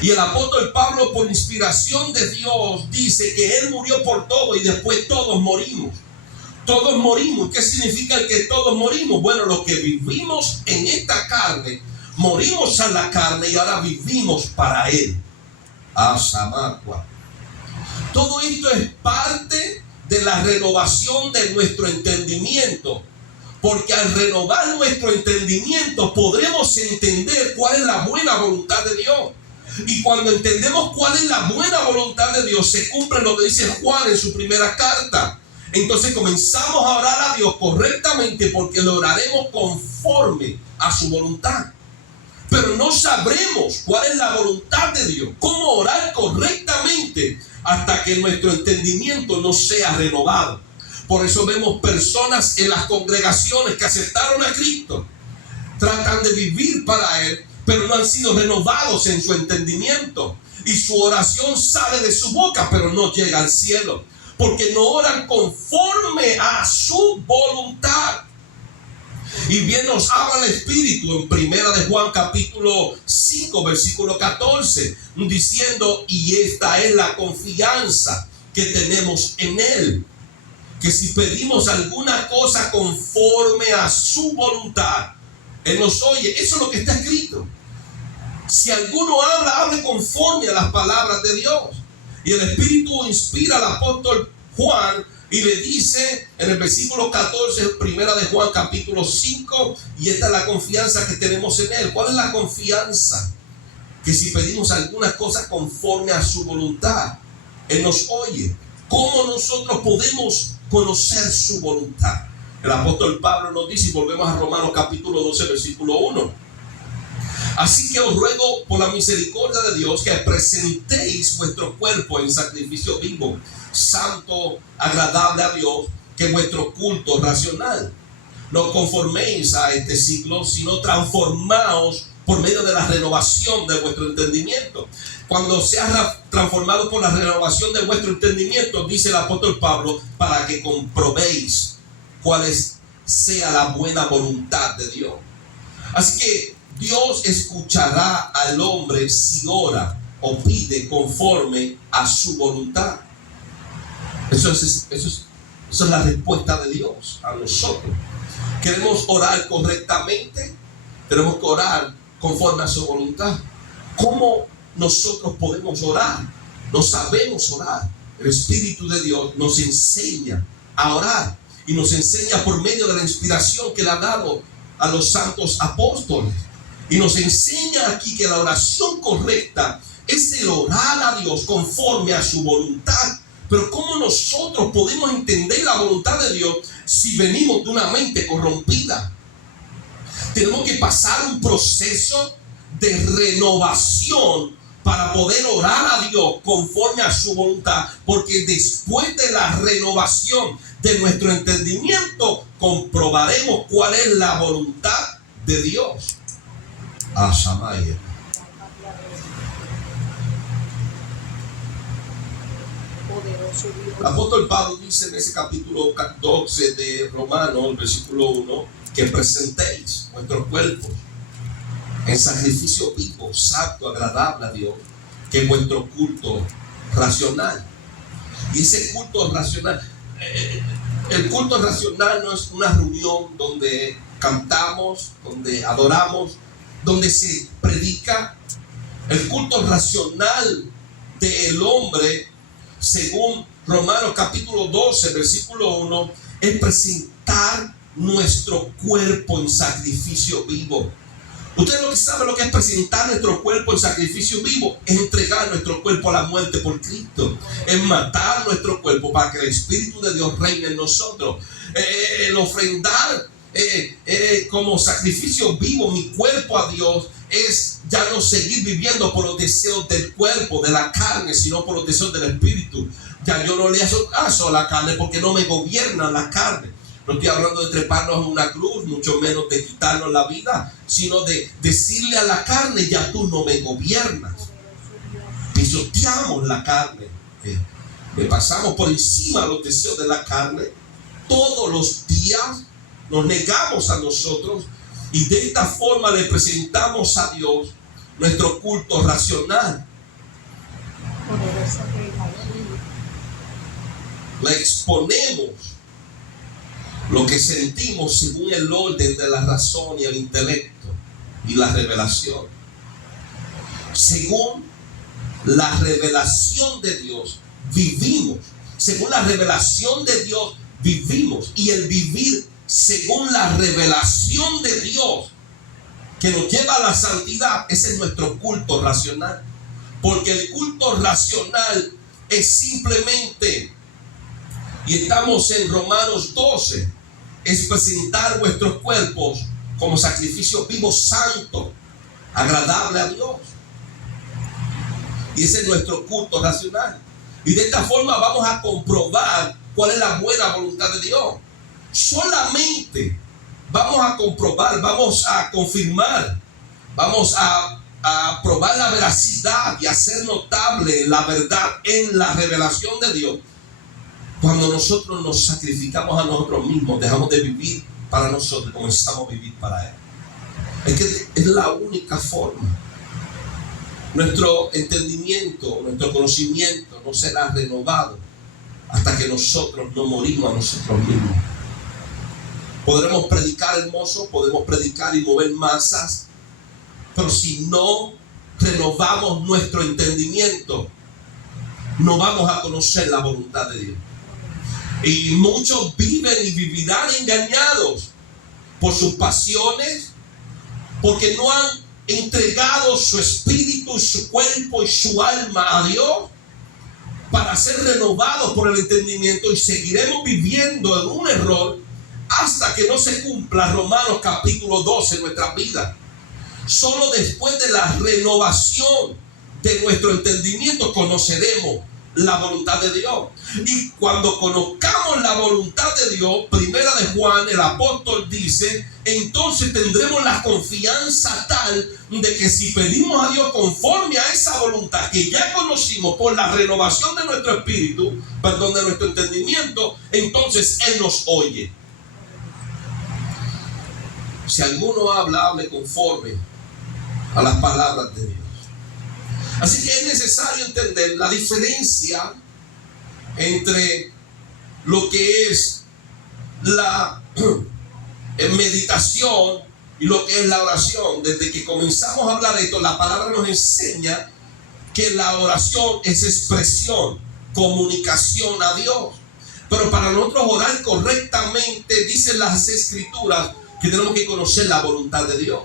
Y el apóstol Pablo, por inspiración de Dios, dice que Él murió por todo y después todos morimos. Todos morimos. ¿Qué significa el que todos morimos? Bueno, los que vivimos en esta carne, morimos a la carne y ahora vivimos para Él. Asamacua. Todo esto es parte de la renovación de nuestro entendimiento. Porque al renovar nuestro entendimiento podremos entender cuál es la buena voluntad de Dios. Y cuando entendemos cuál es la buena voluntad de Dios, se cumple lo que dice Juan en su primera carta. Entonces comenzamos a orar a Dios correctamente, porque lo oraremos conforme a su voluntad. Pero no sabremos cuál es la voluntad de Dios, cómo orar correctamente, hasta que nuestro entendimiento no sea renovado. Por eso vemos personas en las congregaciones que aceptaron a Cristo, tratan de vivir para Él, pero no han sido renovados en su entendimiento. Y su oración sale de su boca, pero no llega al cielo, porque no oran conforme a su voluntad. Y bien nos habla el Espíritu en 1 Juan capítulo 5 versículo 14, diciendo, y esta es la confianza que tenemos en Él, que si pedimos alguna cosa conforme a su voluntad, Él nos oye. Eso es lo que está escrito. Si alguno habla, hable conforme a las palabras de Dios. Y el Espíritu inspira al apóstol Juan y le dice en el versículo 14, 1 Juan capítulo 5, y esta es la confianza que tenemos en Él. ¿Cuál es la confianza? Que si pedimos alguna cosa conforme a su voluntad, Él nos oye. ¿Cómo nosotros podemos conocer su voluntad? El apóstol Pablo nos dice, y volvemos a Romanos capítulo 12, versículo 1. Así que os ruego por la misericordia de Dios que presentéis vuestro cuerpo en sacrificio vivo, santo, agradable a Dios, que es vuestro culto racional. No conforméis a este siglo, sino transformaos por medio de la renovación de vuestro entendimiento. Cuando seas transformado por la renovación de vuestro entendimiento, dice el apóstol Pablo, para que comprobéis cuál sea la buena voluntad de Dios. Así que Dios escuchará al hombre si ora o pide conforme a su voluntad. Eso es la respuesta de Dios a nosotros. Queremos orar correctamente, tenemos que orar conforme a su voluntad. ¿Cómo nosotros podemos orar? No sabemos orar. El Espíritu de Dios nos enseña a orar, y nos enseña por medio de la inspiración que le ha dado a los santos apóstoles. Y nos enseña aquí que la oración correcta es el orar a Dios conforme a su voluntad. Pero ¿cómo nosotros podemos entender la voluntad de Dios si venimos de una mente corrompida? Tenemos que pasar un proceso de renovación para poder orar a Dios conforme a su voluntad, porque después de la renovación de nuestro entendimiento comprobaremos cuál es la voluntad de Dios. Asamaya. El apóstol Pablo dice en ese capítulo 12 de Romanos, el versículo 1, que presentéis vuestros cuerpos en sacrificio vivo, santo, agradable a Dios, que es vuestro culto racional. Y ese culto racional, el culto racional no es una reunión donde cantamos, donde adoramos, donde se predica. El culto racional del hombre, según Romanos capítulo 12, versículo 1, es presentar nuestro cuerpo en sacrificio vivo. Ustedes lo que saben lo que es presentar nuestro cuerpo en sacrificio vivo, es entregar nuestro cuerpo a la muerte por Cristo, es matar nuestro cuerpo para que el Espíritu de Dios reine en nosotros. El ofrendar como sacrificio vivo mi cuerpo a Dios es ya no seguir viviendo por los deseos del cuerpo, de la carne, sino por los deseos del Espíritu. Ya yo no le hago caso a la carne porque no me gobierna la carne. No estoy hablando de treparnos en una cruz, mucho menos de quitarnos la vida, sino de decirle a la carne, ya tú no me gobiernas. Pisoteamos la carne, le pasamos por encima los deseos de la carne todos los días, nos negamos a nosotros y de esta forma le presentamos a Dios nuestro culto racional. Le exponemos lo que sentimos según el orden de la razón y el intelecto y la revelación. Según la revelación de Dios vivimos. Según la revelación de Dios vivimos. Y el vivir según la revelación de Dios que nos lleva a la santidad, ese es nuestro culto racional. Porque el culto racional es simplemente, y estamos en Romanos 12, es presentar vuestros cuerpos como sacrificio vivo, santo, agradable a Dios. Y ese es nuestro culto racional. Y de esta forma vamos a comprobar cuál es la buena voluntad de Dios. Solamente vamos a comprobar, vamos a confirmar, vamos a probar la veracidad y hacer notable la verdad en la revelación de Dios. Cuando nosotros nos sacrificamos a nosotros mismos, dejamos de vivir para nosotros, comenzamos a vivir para Él. Es que es la única forma. Nuestro entendimiento, nuestro conocimiento no será renovado hasta que nosotros no morimos a nosotros mismos. Podremos predicar hermoso, podemos predicar y mover masas, pero si no renovamos nuestro entendimiento, no vamos a conocer la voluntad de Dios. Y muchos viven y vivirán engañados por sus pasiones, porque no han entregado su espíritu, su cuerpo y su alma a Dios para ser renovados por el entendimiento, y seguiremos viviendo en un error hasta que no se cumpla Romanos capítulo 12 en nuestra vida. Solo después de la renovación de nuestro entendimiento conoceremos la voluntad de Dios. Y cuando conozcamos la voluntad de Dios, primera de Juan, el apóstol dice, entonces tendremos la confianza tal de que si pedimos a Dios conforme a esa voluntad que ya conocimos por la renovación de nuestro espíritu, perdón, de nuestro entendimiento, entonces Él nos oye. Si alguno habla, hable conforme a las palabras de Dios. Así que es necesario entender la diferencia entre lo que es la meditación y lo que es la oración. Desde que comenzamos a hablar de esto, la palabra nos enseña que la oración es expresión, comunicación a Dios. Pero para nosotros orar correctamente, dicen las Escrituras, que tenemos que conocer la voluntad de Dios.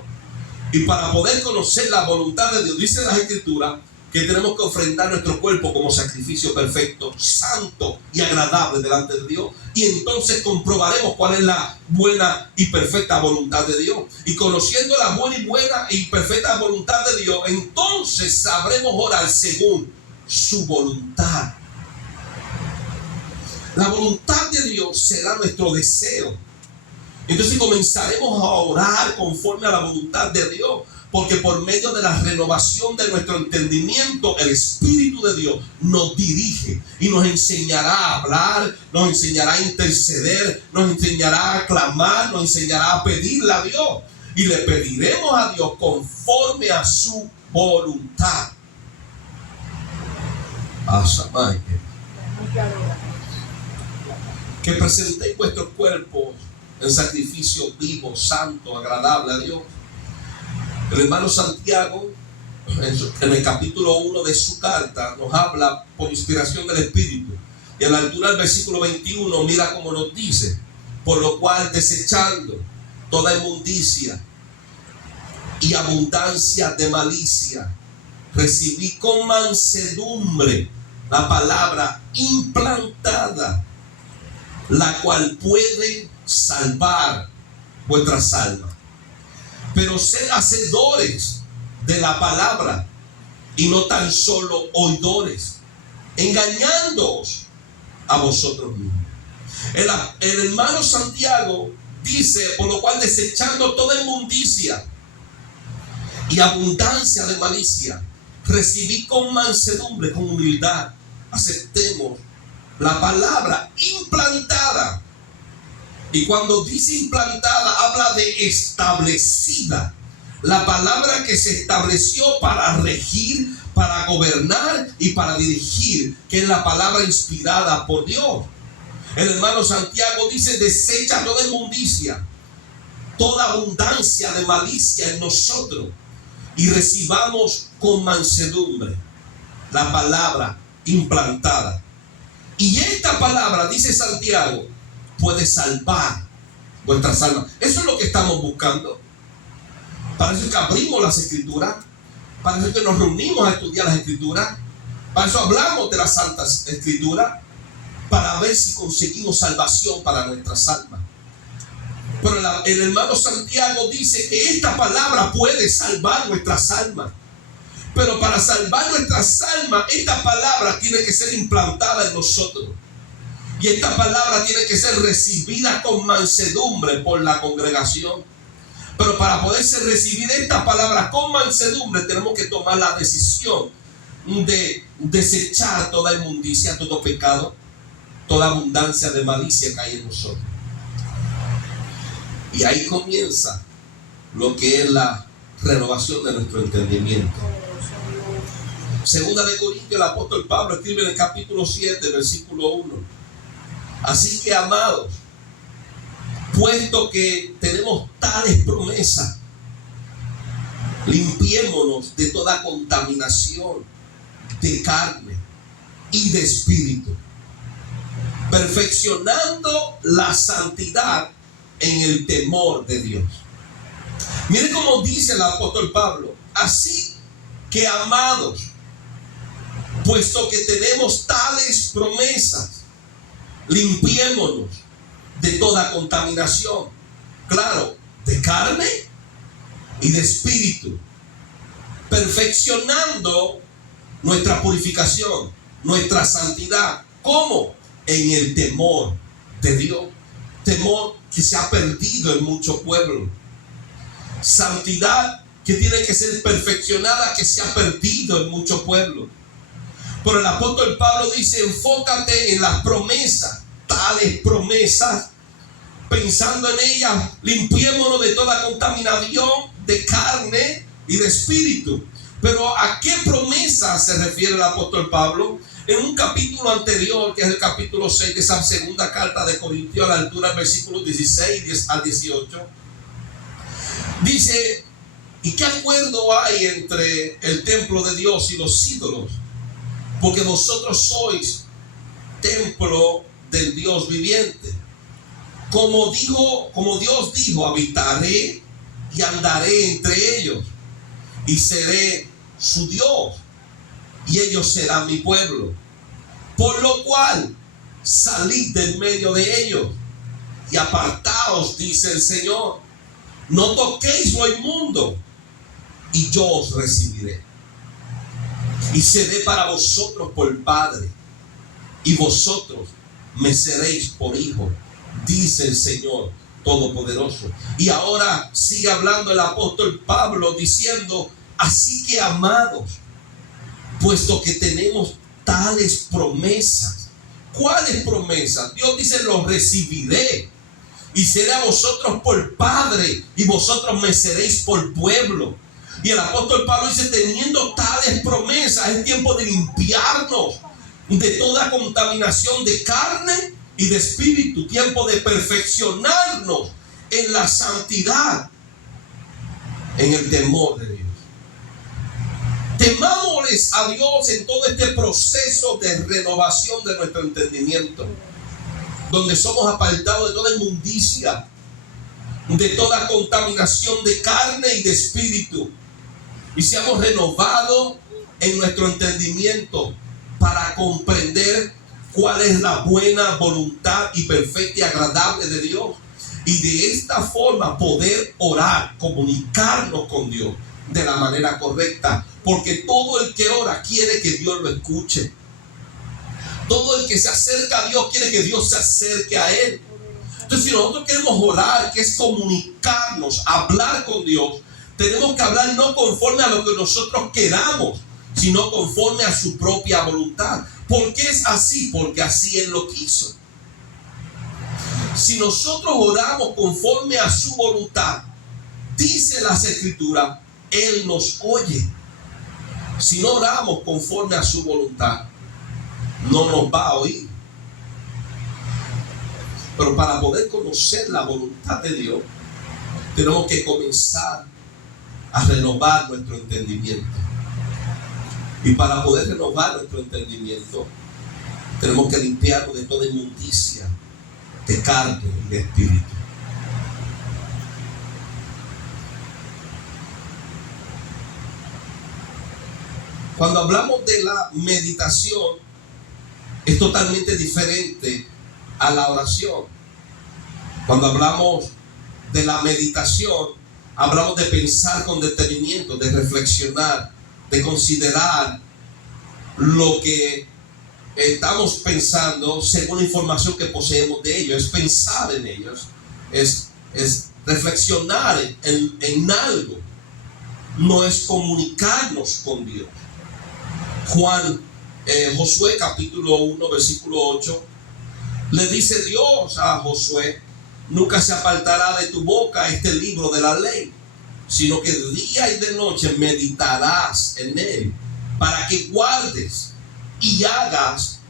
Y para poder conocer la voluntad de Dios, dice las Escrituras que tenemos que ofrendar nuestro cuerpo como sacrificio perfecto, santo y agradable delante de Dios. Y entonces comprobaremos cuál es la buena y perfecta voluntad de Dios. Y conociendo la buena y perfecta voluntad de Dios, entonces sabremos orar según su voluntad. La voluntad de Dios será nuestro deseo. Entonces comenzaremos a orar conforme a la voluntad de Dios, porque por medio de la renovación de nuestro entendimiento, el Espíritu de Dios nos dirige y nos enseñará a hablar, nos enseñará a interceder, nos enseñará a clamar, nos enseñará a pedirle a Dios. Y le pediremos a Dios conforme a su voluntad. Que presentéis vuestros cuerpos en sacrificio vivo, santo, agradable a Dios. El hermano Santiago, en el capítulo 1 de su carta, nos habla por inspiración del Espíritu. Y a la altura del versículo 21, mira cómo nos dice: por lo cual, desechando toda inmundicia y abundancia de malicia, recibí con mansedumbre la palabra implantada, la cual puede salvar vuestras almas. Pero sed hacedores de la palabra y no tan solo oidores, engañándoos a vosotros mismos. El hermano Santiago dice: por lo cual, desechando toda inmundicia y abundancia de malicia, recibí con mansedumbre, con humildad, aceptemos la palabra implantada. Y cuando dice implantada, habla de establecida. La palabra que se estableció para regir, para gobernar y para dirigir, que es la palabra inspirada por Dios. El hermano Santiago dice: desecha toda inmundicia, toda abundancia de malicia en nosotros, y recibamos con mansedumbre la palabra implantada. Y esta palabra, dice Santiago, puede salvar vuestras almas. Eso es lo que estamos buscando. Para eso es que abrimos las Escrituras, para eso es que nos reunimos a estudiar las Escrituras, para eso hablamos de las Santas Escrituras, para ver si conseguimos salvación para nuestras almas. Pero el hermano Santiago dice que esta palabra puede salvar nuestras almas. Pero para salvar nuestras almas, esta palabra tiene que ser implantada en nosotros. Y esta palabra tiene que ser recibida con mansedumbre por la congregación. Pero para poderse recibir esta palabra con mansedumbre, tenemos que tomar la decisión de desechar toda inmundicia, todo pecado, toda abundancia de malicia que hay en nosotros. Y ahí comienza lo que es la renovación de nuestro entendimiento. Segunda de Corintios, el apóstol Pablo escribe en el capítulo 7, versículo 1. Así que, amados, puesto que tenemos tales promesas, limpiémonos de toda contaminación de carne y de espíritu, perfeccionando la santidad en el temor de Dios. Miren cómo dice el apóstol Pablo: así que, amados, puesto que tenemos tales promesas, limpiémonos de toda contaminación, claro, de carne y de espíritu, perfeccionando nuestra purificación, nuestra santidad. ¿Cómo? En el temor de Dios. Temor que se ha perdido en muchos pueblos. Santidad que tiene que ser perfeccionada, que se ha perdido en muchos pueblos. Pero el apóstol Pablo dice: enfócate en las promesas, tales promesas, pensando en ellas, limpiémonos de toda contaminación de carne y de espíritu. Pero ¿a qué promesa se refiere el apóstol Pablo? En un capítulo anterior, que es el capítulo 6 de esa segunda carta de Corintios, a la altura del versículo 16 al 18, dice: ¿y qué acuerdo hay entre el templo de Dios y los ídolos? Porque vosotros sois templo del Dios viviente. Como Dios dijo: habitaré y andaré entre ellos, y seré su Dios, y ellos serán mi pueblo. Por lo cual, salid del medio de ellos y apartaos, dice el Señor. No toquéis lo inmundo, y yo os recibiré. Y seré para vosotros por padre, y vosotros me seréis por hijo, dice el Señor Todopoderoso. Y ahora sigue hablando el apóstol Pablo diciendo: así que, amados, puesto que tenemos tales promesas. ¿Cuáles promesas? Dios dice: los recibiré, y seré a vosotros por padre, y vosotros me seréis por pueblo. Y el apóstol Pablo dice: teniendo tales promesas, es tiempo de limpiarnos de toda contaminación de carne y de espíritu, tiempo de perfeccionarnos en la santidad, en el temor de Dios. Temámosles a Dios en todo este proceso de renovación de nuestro entendimiento, donde somos apartados de toda inmundicia, de toda contaminación de carne y de espíritu, y seamos renovados en nuestro entendimiento para comprender cuál es la buena voluntad y perfecta y agradable de Dios, y de esta forma poder orar, comunicarnos con Dios de la manera correcta, porque todo el que ora quiere que Dios lo escuche. Todo el que se acerca a Dios quiere que Dios se acerque a él. Entonces, si nosotros queremos orar, que es comunicarnos, hablar con Dios, tenemos que hablar no conforme a lo que nosotros queramos, sino conforme a su propia voluntad. ¿Por qué es así? Porque así Él lo quiso. Si nosotros oramos conforme a su voluntad, dice las Escrituras, Él nos oye. Si no oramos conforme a su voluntad, no nos va a oír. Pero para poder conocer la voluntad de Dios, tenemos que comenzar a renovar nuestro entendimiento. Y para poder renovar nuestro entendimiento, tenemos que limpiarnos de toda inmundicia de carne y de espíritu. Cuando hablamos de la meditación, es totalmente diferente a la oración. Cuando hablamos de la meditación, hablamos de pensar con detenimiento, de reflexionar, de considerar lo que estamos pensando según la información que poseemos de ellos. Es pensar en ellos, es reflexionar en algo, no es comunicarnos con Dios. Josué capítulo 1 versículo 8, le dice Dios a Josué: nunca se apartará de tu boca este libro de la ley, sino que de día y de noche meditarás en él, para que guardes y hagas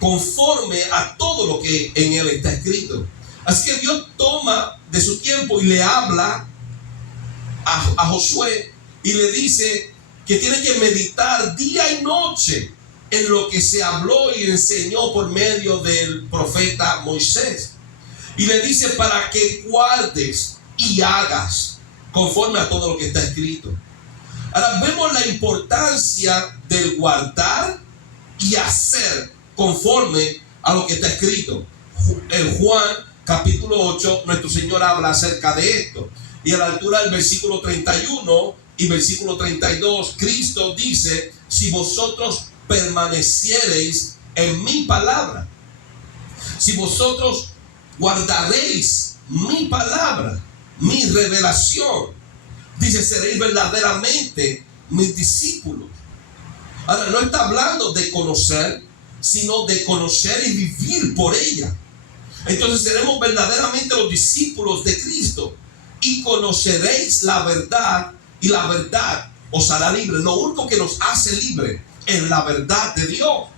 conforme a todo lo que en él está escrito. Así que Dios toma de su tiempo y le habla a Josué y le dice que tiene que meditar día y noche en lo que se habló y enseñó por medio del profeta Moisés. Y le dice para que guardes y hagas conforme a todo lo que está escrito. Ahora vemos la importancia del guardar y hacer conforme a lo que está escrito. En Juan capítulo 8, nuestro Señor habla acerca de esto. Y a la altura del versículo 31 y versículo 32, Cristo dice: si vosotros permaneciereis en mi palabra, si vosotros guardaréis mi palabra, mi revelación, dice, seréis verdaderamente mis discípulos. Ahora, no está hablando de conocer, sino de conocer y vivir por ella. Entonces seremos verdaderamente los discípulos de Cristo, y conoceréis la verdad, y la verdad os hará libre. Lo único que nos hace libre es la verdad de Dios.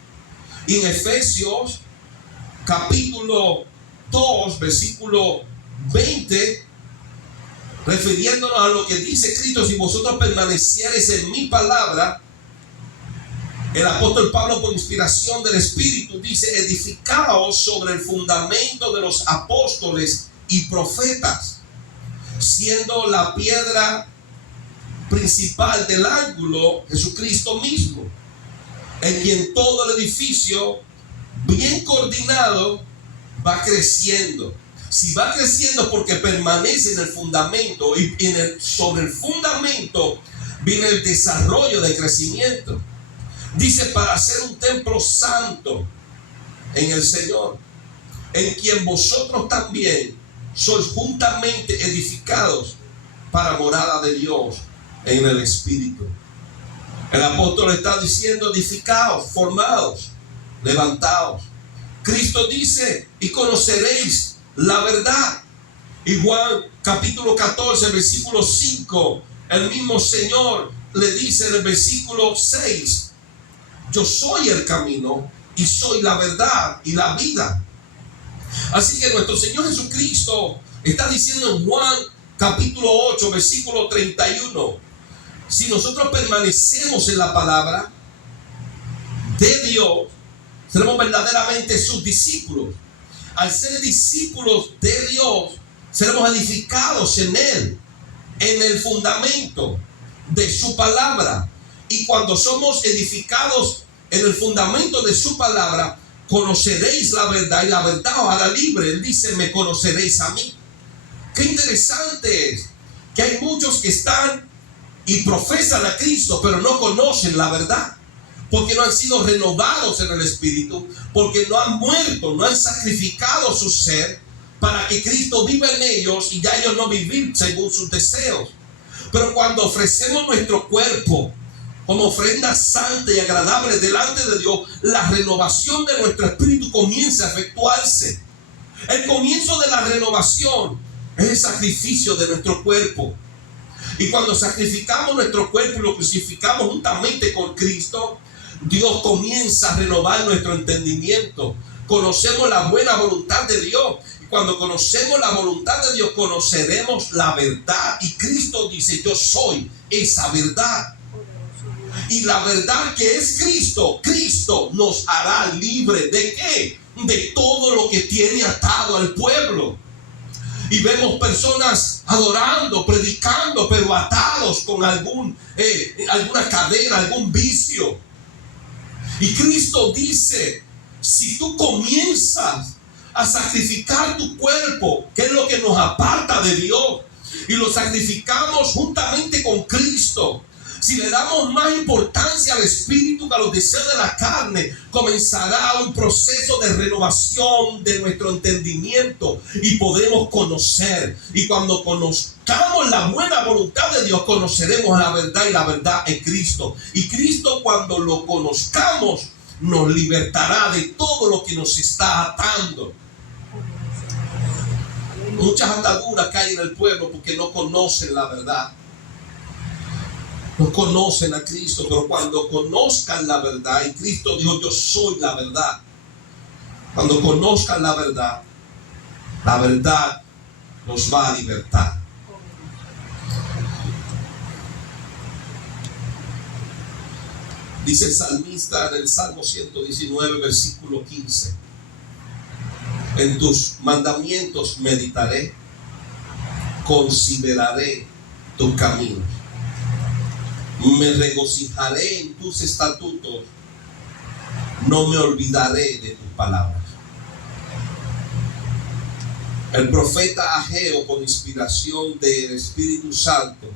Y en Efesios capítulo 2 versículo 20, refiriéndonos a lo que dice Cristo: si vosotros permaneciereis en mi palabra, el apóstol Pablo, por inspiración del Espíritu, dice: edificaos sobre el fundamento de los apóstoles y profetas, siendo la piedra principal del ángulo Jesucristo mismo, en quien todo el edificio, bien coordinado, va creciendo. Si va creciendo porque permanece en el fundamento, y sobre el fundamento viene el desarrollo del crecimiento. Dice: para hacer un templo santo en el Señor, en quien vosotros también sois juntamente edificados para morada de Dios en el Espíritu. El apóstol está diciendo: edificaos, formados, levantaos. Cristo dice: y conoceréis la verdad. Y Juan capítulo 14 versículo 5, el mismo Señor le dice en el versículo 6: yo soy el camino y soy la verdad y la vida. Así que nuestro Señor Jesucristo está diciendo en Juan capítulo 8, versículo 31, si nosotros permanecemos en la palabra de Dios, seremos verdaderamente sus discípulos. Al ser discípulos de Dios, seremos edificados en Él, en el fundamento de su palabra. Y cuando somos edificados en el fundamento de su palabra, conoceréis la verdad y la verdad os hará libre. Él dice, me conoceréis a mí. Qué interesante es que hay muchos que están y profesan a Cristo, pero no conocen la verdad, porque no han sido renovados en el Espíritu, porque no han muerto, no han sacrificado su ser para que Cristo viva en ellos y ya ellos no vivir según sus deseos. Pero cuando ofrecemos nuestro cuerpo como ofrenda santa y agradable delante de Dios, la renovación de nuestro espíritu comienza a efectuarse. El comienzo de la renovación es el sacrificio de nuestro cuerpo. Y cuando sacrificamos nuestro cuerpo y lo crucificamos juntamente con Cristo, Dios comienza a renovar nuestro entendimiento. Conocemos la buena voluntad de Dios. Y cuando conocemos la voluntad de Dios, conoceremos la verdad. Y Cristo dice, yo soy esa verdad. Y la verdad que es Cristo, Cristo nos hará libre ¿de qué? De todo lo que tiene atado al pueblo. Y vemos personas adorando, predicando, pero atados con alguna cadena, algún vicio. Y Cristo dice, si tú comienzas a sacrificar tu cuerpo, que es lo que nos aparta de Dios, y lo sacrificamos juntamente con Cristo, si le damos más importancia al espíritu que a los deseos de la carne, comenzará un proceso de renovación de nuestro entendimiento y podremos conocer. Y cuando conozcamos la buena voluntad de Dios, conoceremos la verdad, y la verdad es Cristo. Y Cristo, cuando lo conozcamos, nos libertará de todo lo que nos está atando. Muchas ataduras caen en el pueblo porque no conocen la verdad. No conocen a Cristo, pero cuando conozcan la verdad, y Cristo dijo, yo soy la verdad. Cuando conozcan la verdad nos va a libertar. Dice el salmista en el Salmo 119, versículo 15. En tus mandamientos meditaré, consideraré tus caminos. Me regocijaré en tus estatutos, no me olvidaré de tus palabras. El profeta Ageo, con inspiración del Espíritu Santo,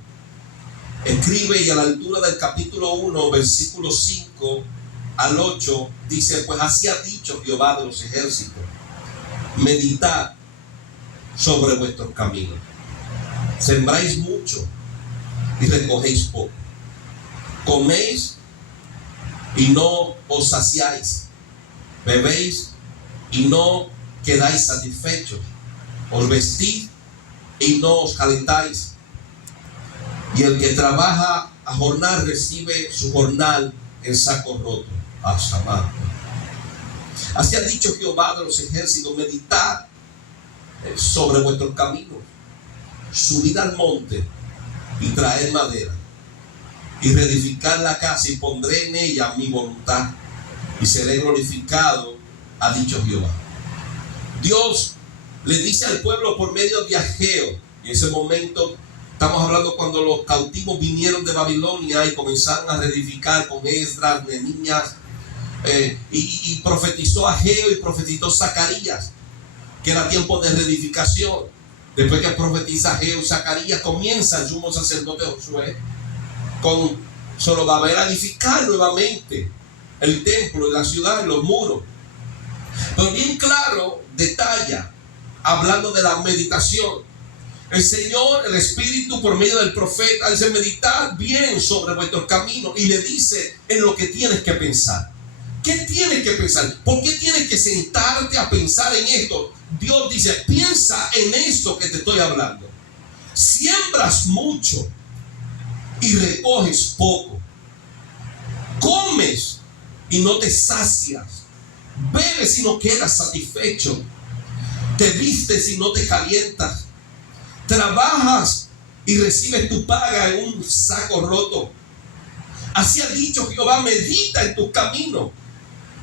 escribe, y a la altura del capítulo 1, versículo 5 al 8, dice, pues así ha dicho Jehová de los ejércitos, meditad sobre vuestros caminos. Sembráis mucho y recogéis poco. Coméis y no os saciáis. Bebéis y no quedáis satisfechos. Os vestís y no os calentáis. Y el que trabaja a jornal recibe su jornal en saco roto. Así ha dicho Jehová de los ejércitos, meditad sobre vuestros caminos. Subid al monte y traed madera, y reedificar la casa, y pondré en ella mi voluntad, y seré glorificado, ha dicho Jehová. Dios le dice al pueblo por medio de Ageo, y en ese momento estamos hablando cuando los cautivos vinieron de Babilonia y comenzaron a reedificar con Esdras, Nehemías, y profetizó Ageo y profetizó Zacarías, que era tiempo de reedificación. Después que profetiza Ageo y Zacarías, comienza el sumo sacerdote Josué con Zorobabel a edificar nuevamente el templo, la ciudad y los muros. Pero bien claro, detalla, hablando de la meditación. El Señor, el Espíritu, por medio del profeta, dice, meditad bien sobre vuestros caminos, y le dice en lo que tienes que pensar. ¿Qué tienes que pensar? ¿Por qué tienes que sentarte a pensar en esto? Dios dice, piensa en esto que te estoy hablando. Siembras mucho y recoges poco. Comes y no te sacias. Bebes y no quedas satisfecho. te vistes y no te calientas, trabajas y recibes tu paga en un saco roto. Así ha dicho Jehová: medita en tus caminos.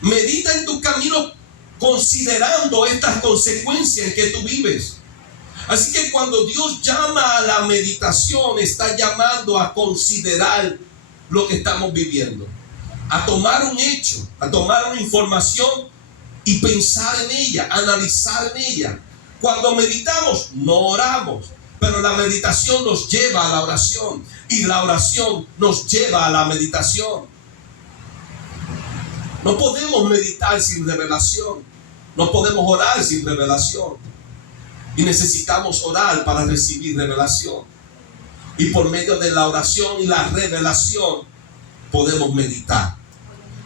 Medita en tus caminos considerando estas consecuencias en que tú vives. Así que cuando Dios llama a la meditación, está llamando a considerar lo que estamos viviendo, a tomar un hecho, a tomar una información y pensar en ella, analizar en ella. Cuando meditamos, no oramos, pero la meditación nos lleva a la oración y la oración nos lleva a la meditación. No podemos meditar sin revelación, no podemos orar sin revelación, y necesitamos orar para recibir revelación, y por medio de la oración y la revelación podemos meditar.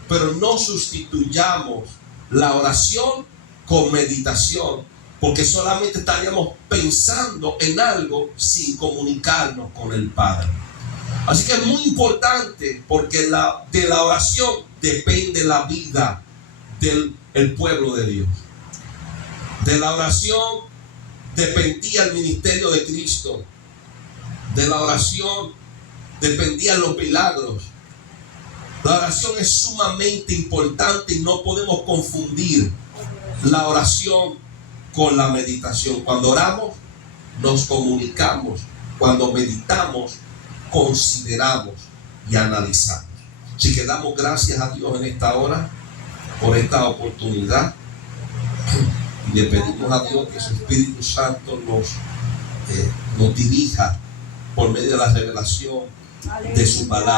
Pero no sustituyamos la oración con meditación, porque solamente estaríamos pensando en algo sin comunicarnos con el Padre. Así que es muy importante, porque de la oración depende la vida del pueblo de Dios. De la oración dependía el ministerio de Cristo. De la oración dependían los milagros. La oración es sumamente importante y no podemos confundir la oración con la meditación. Cuando oramos, nos comunicamos. Cuando meditamos, consideramos y analizamos. Así que damos gracias a Dios en esta hora por esta oportunidad, y le pedimos a Dios que su Espíritu Santo nos dirija por medio de la revelación de su palabra.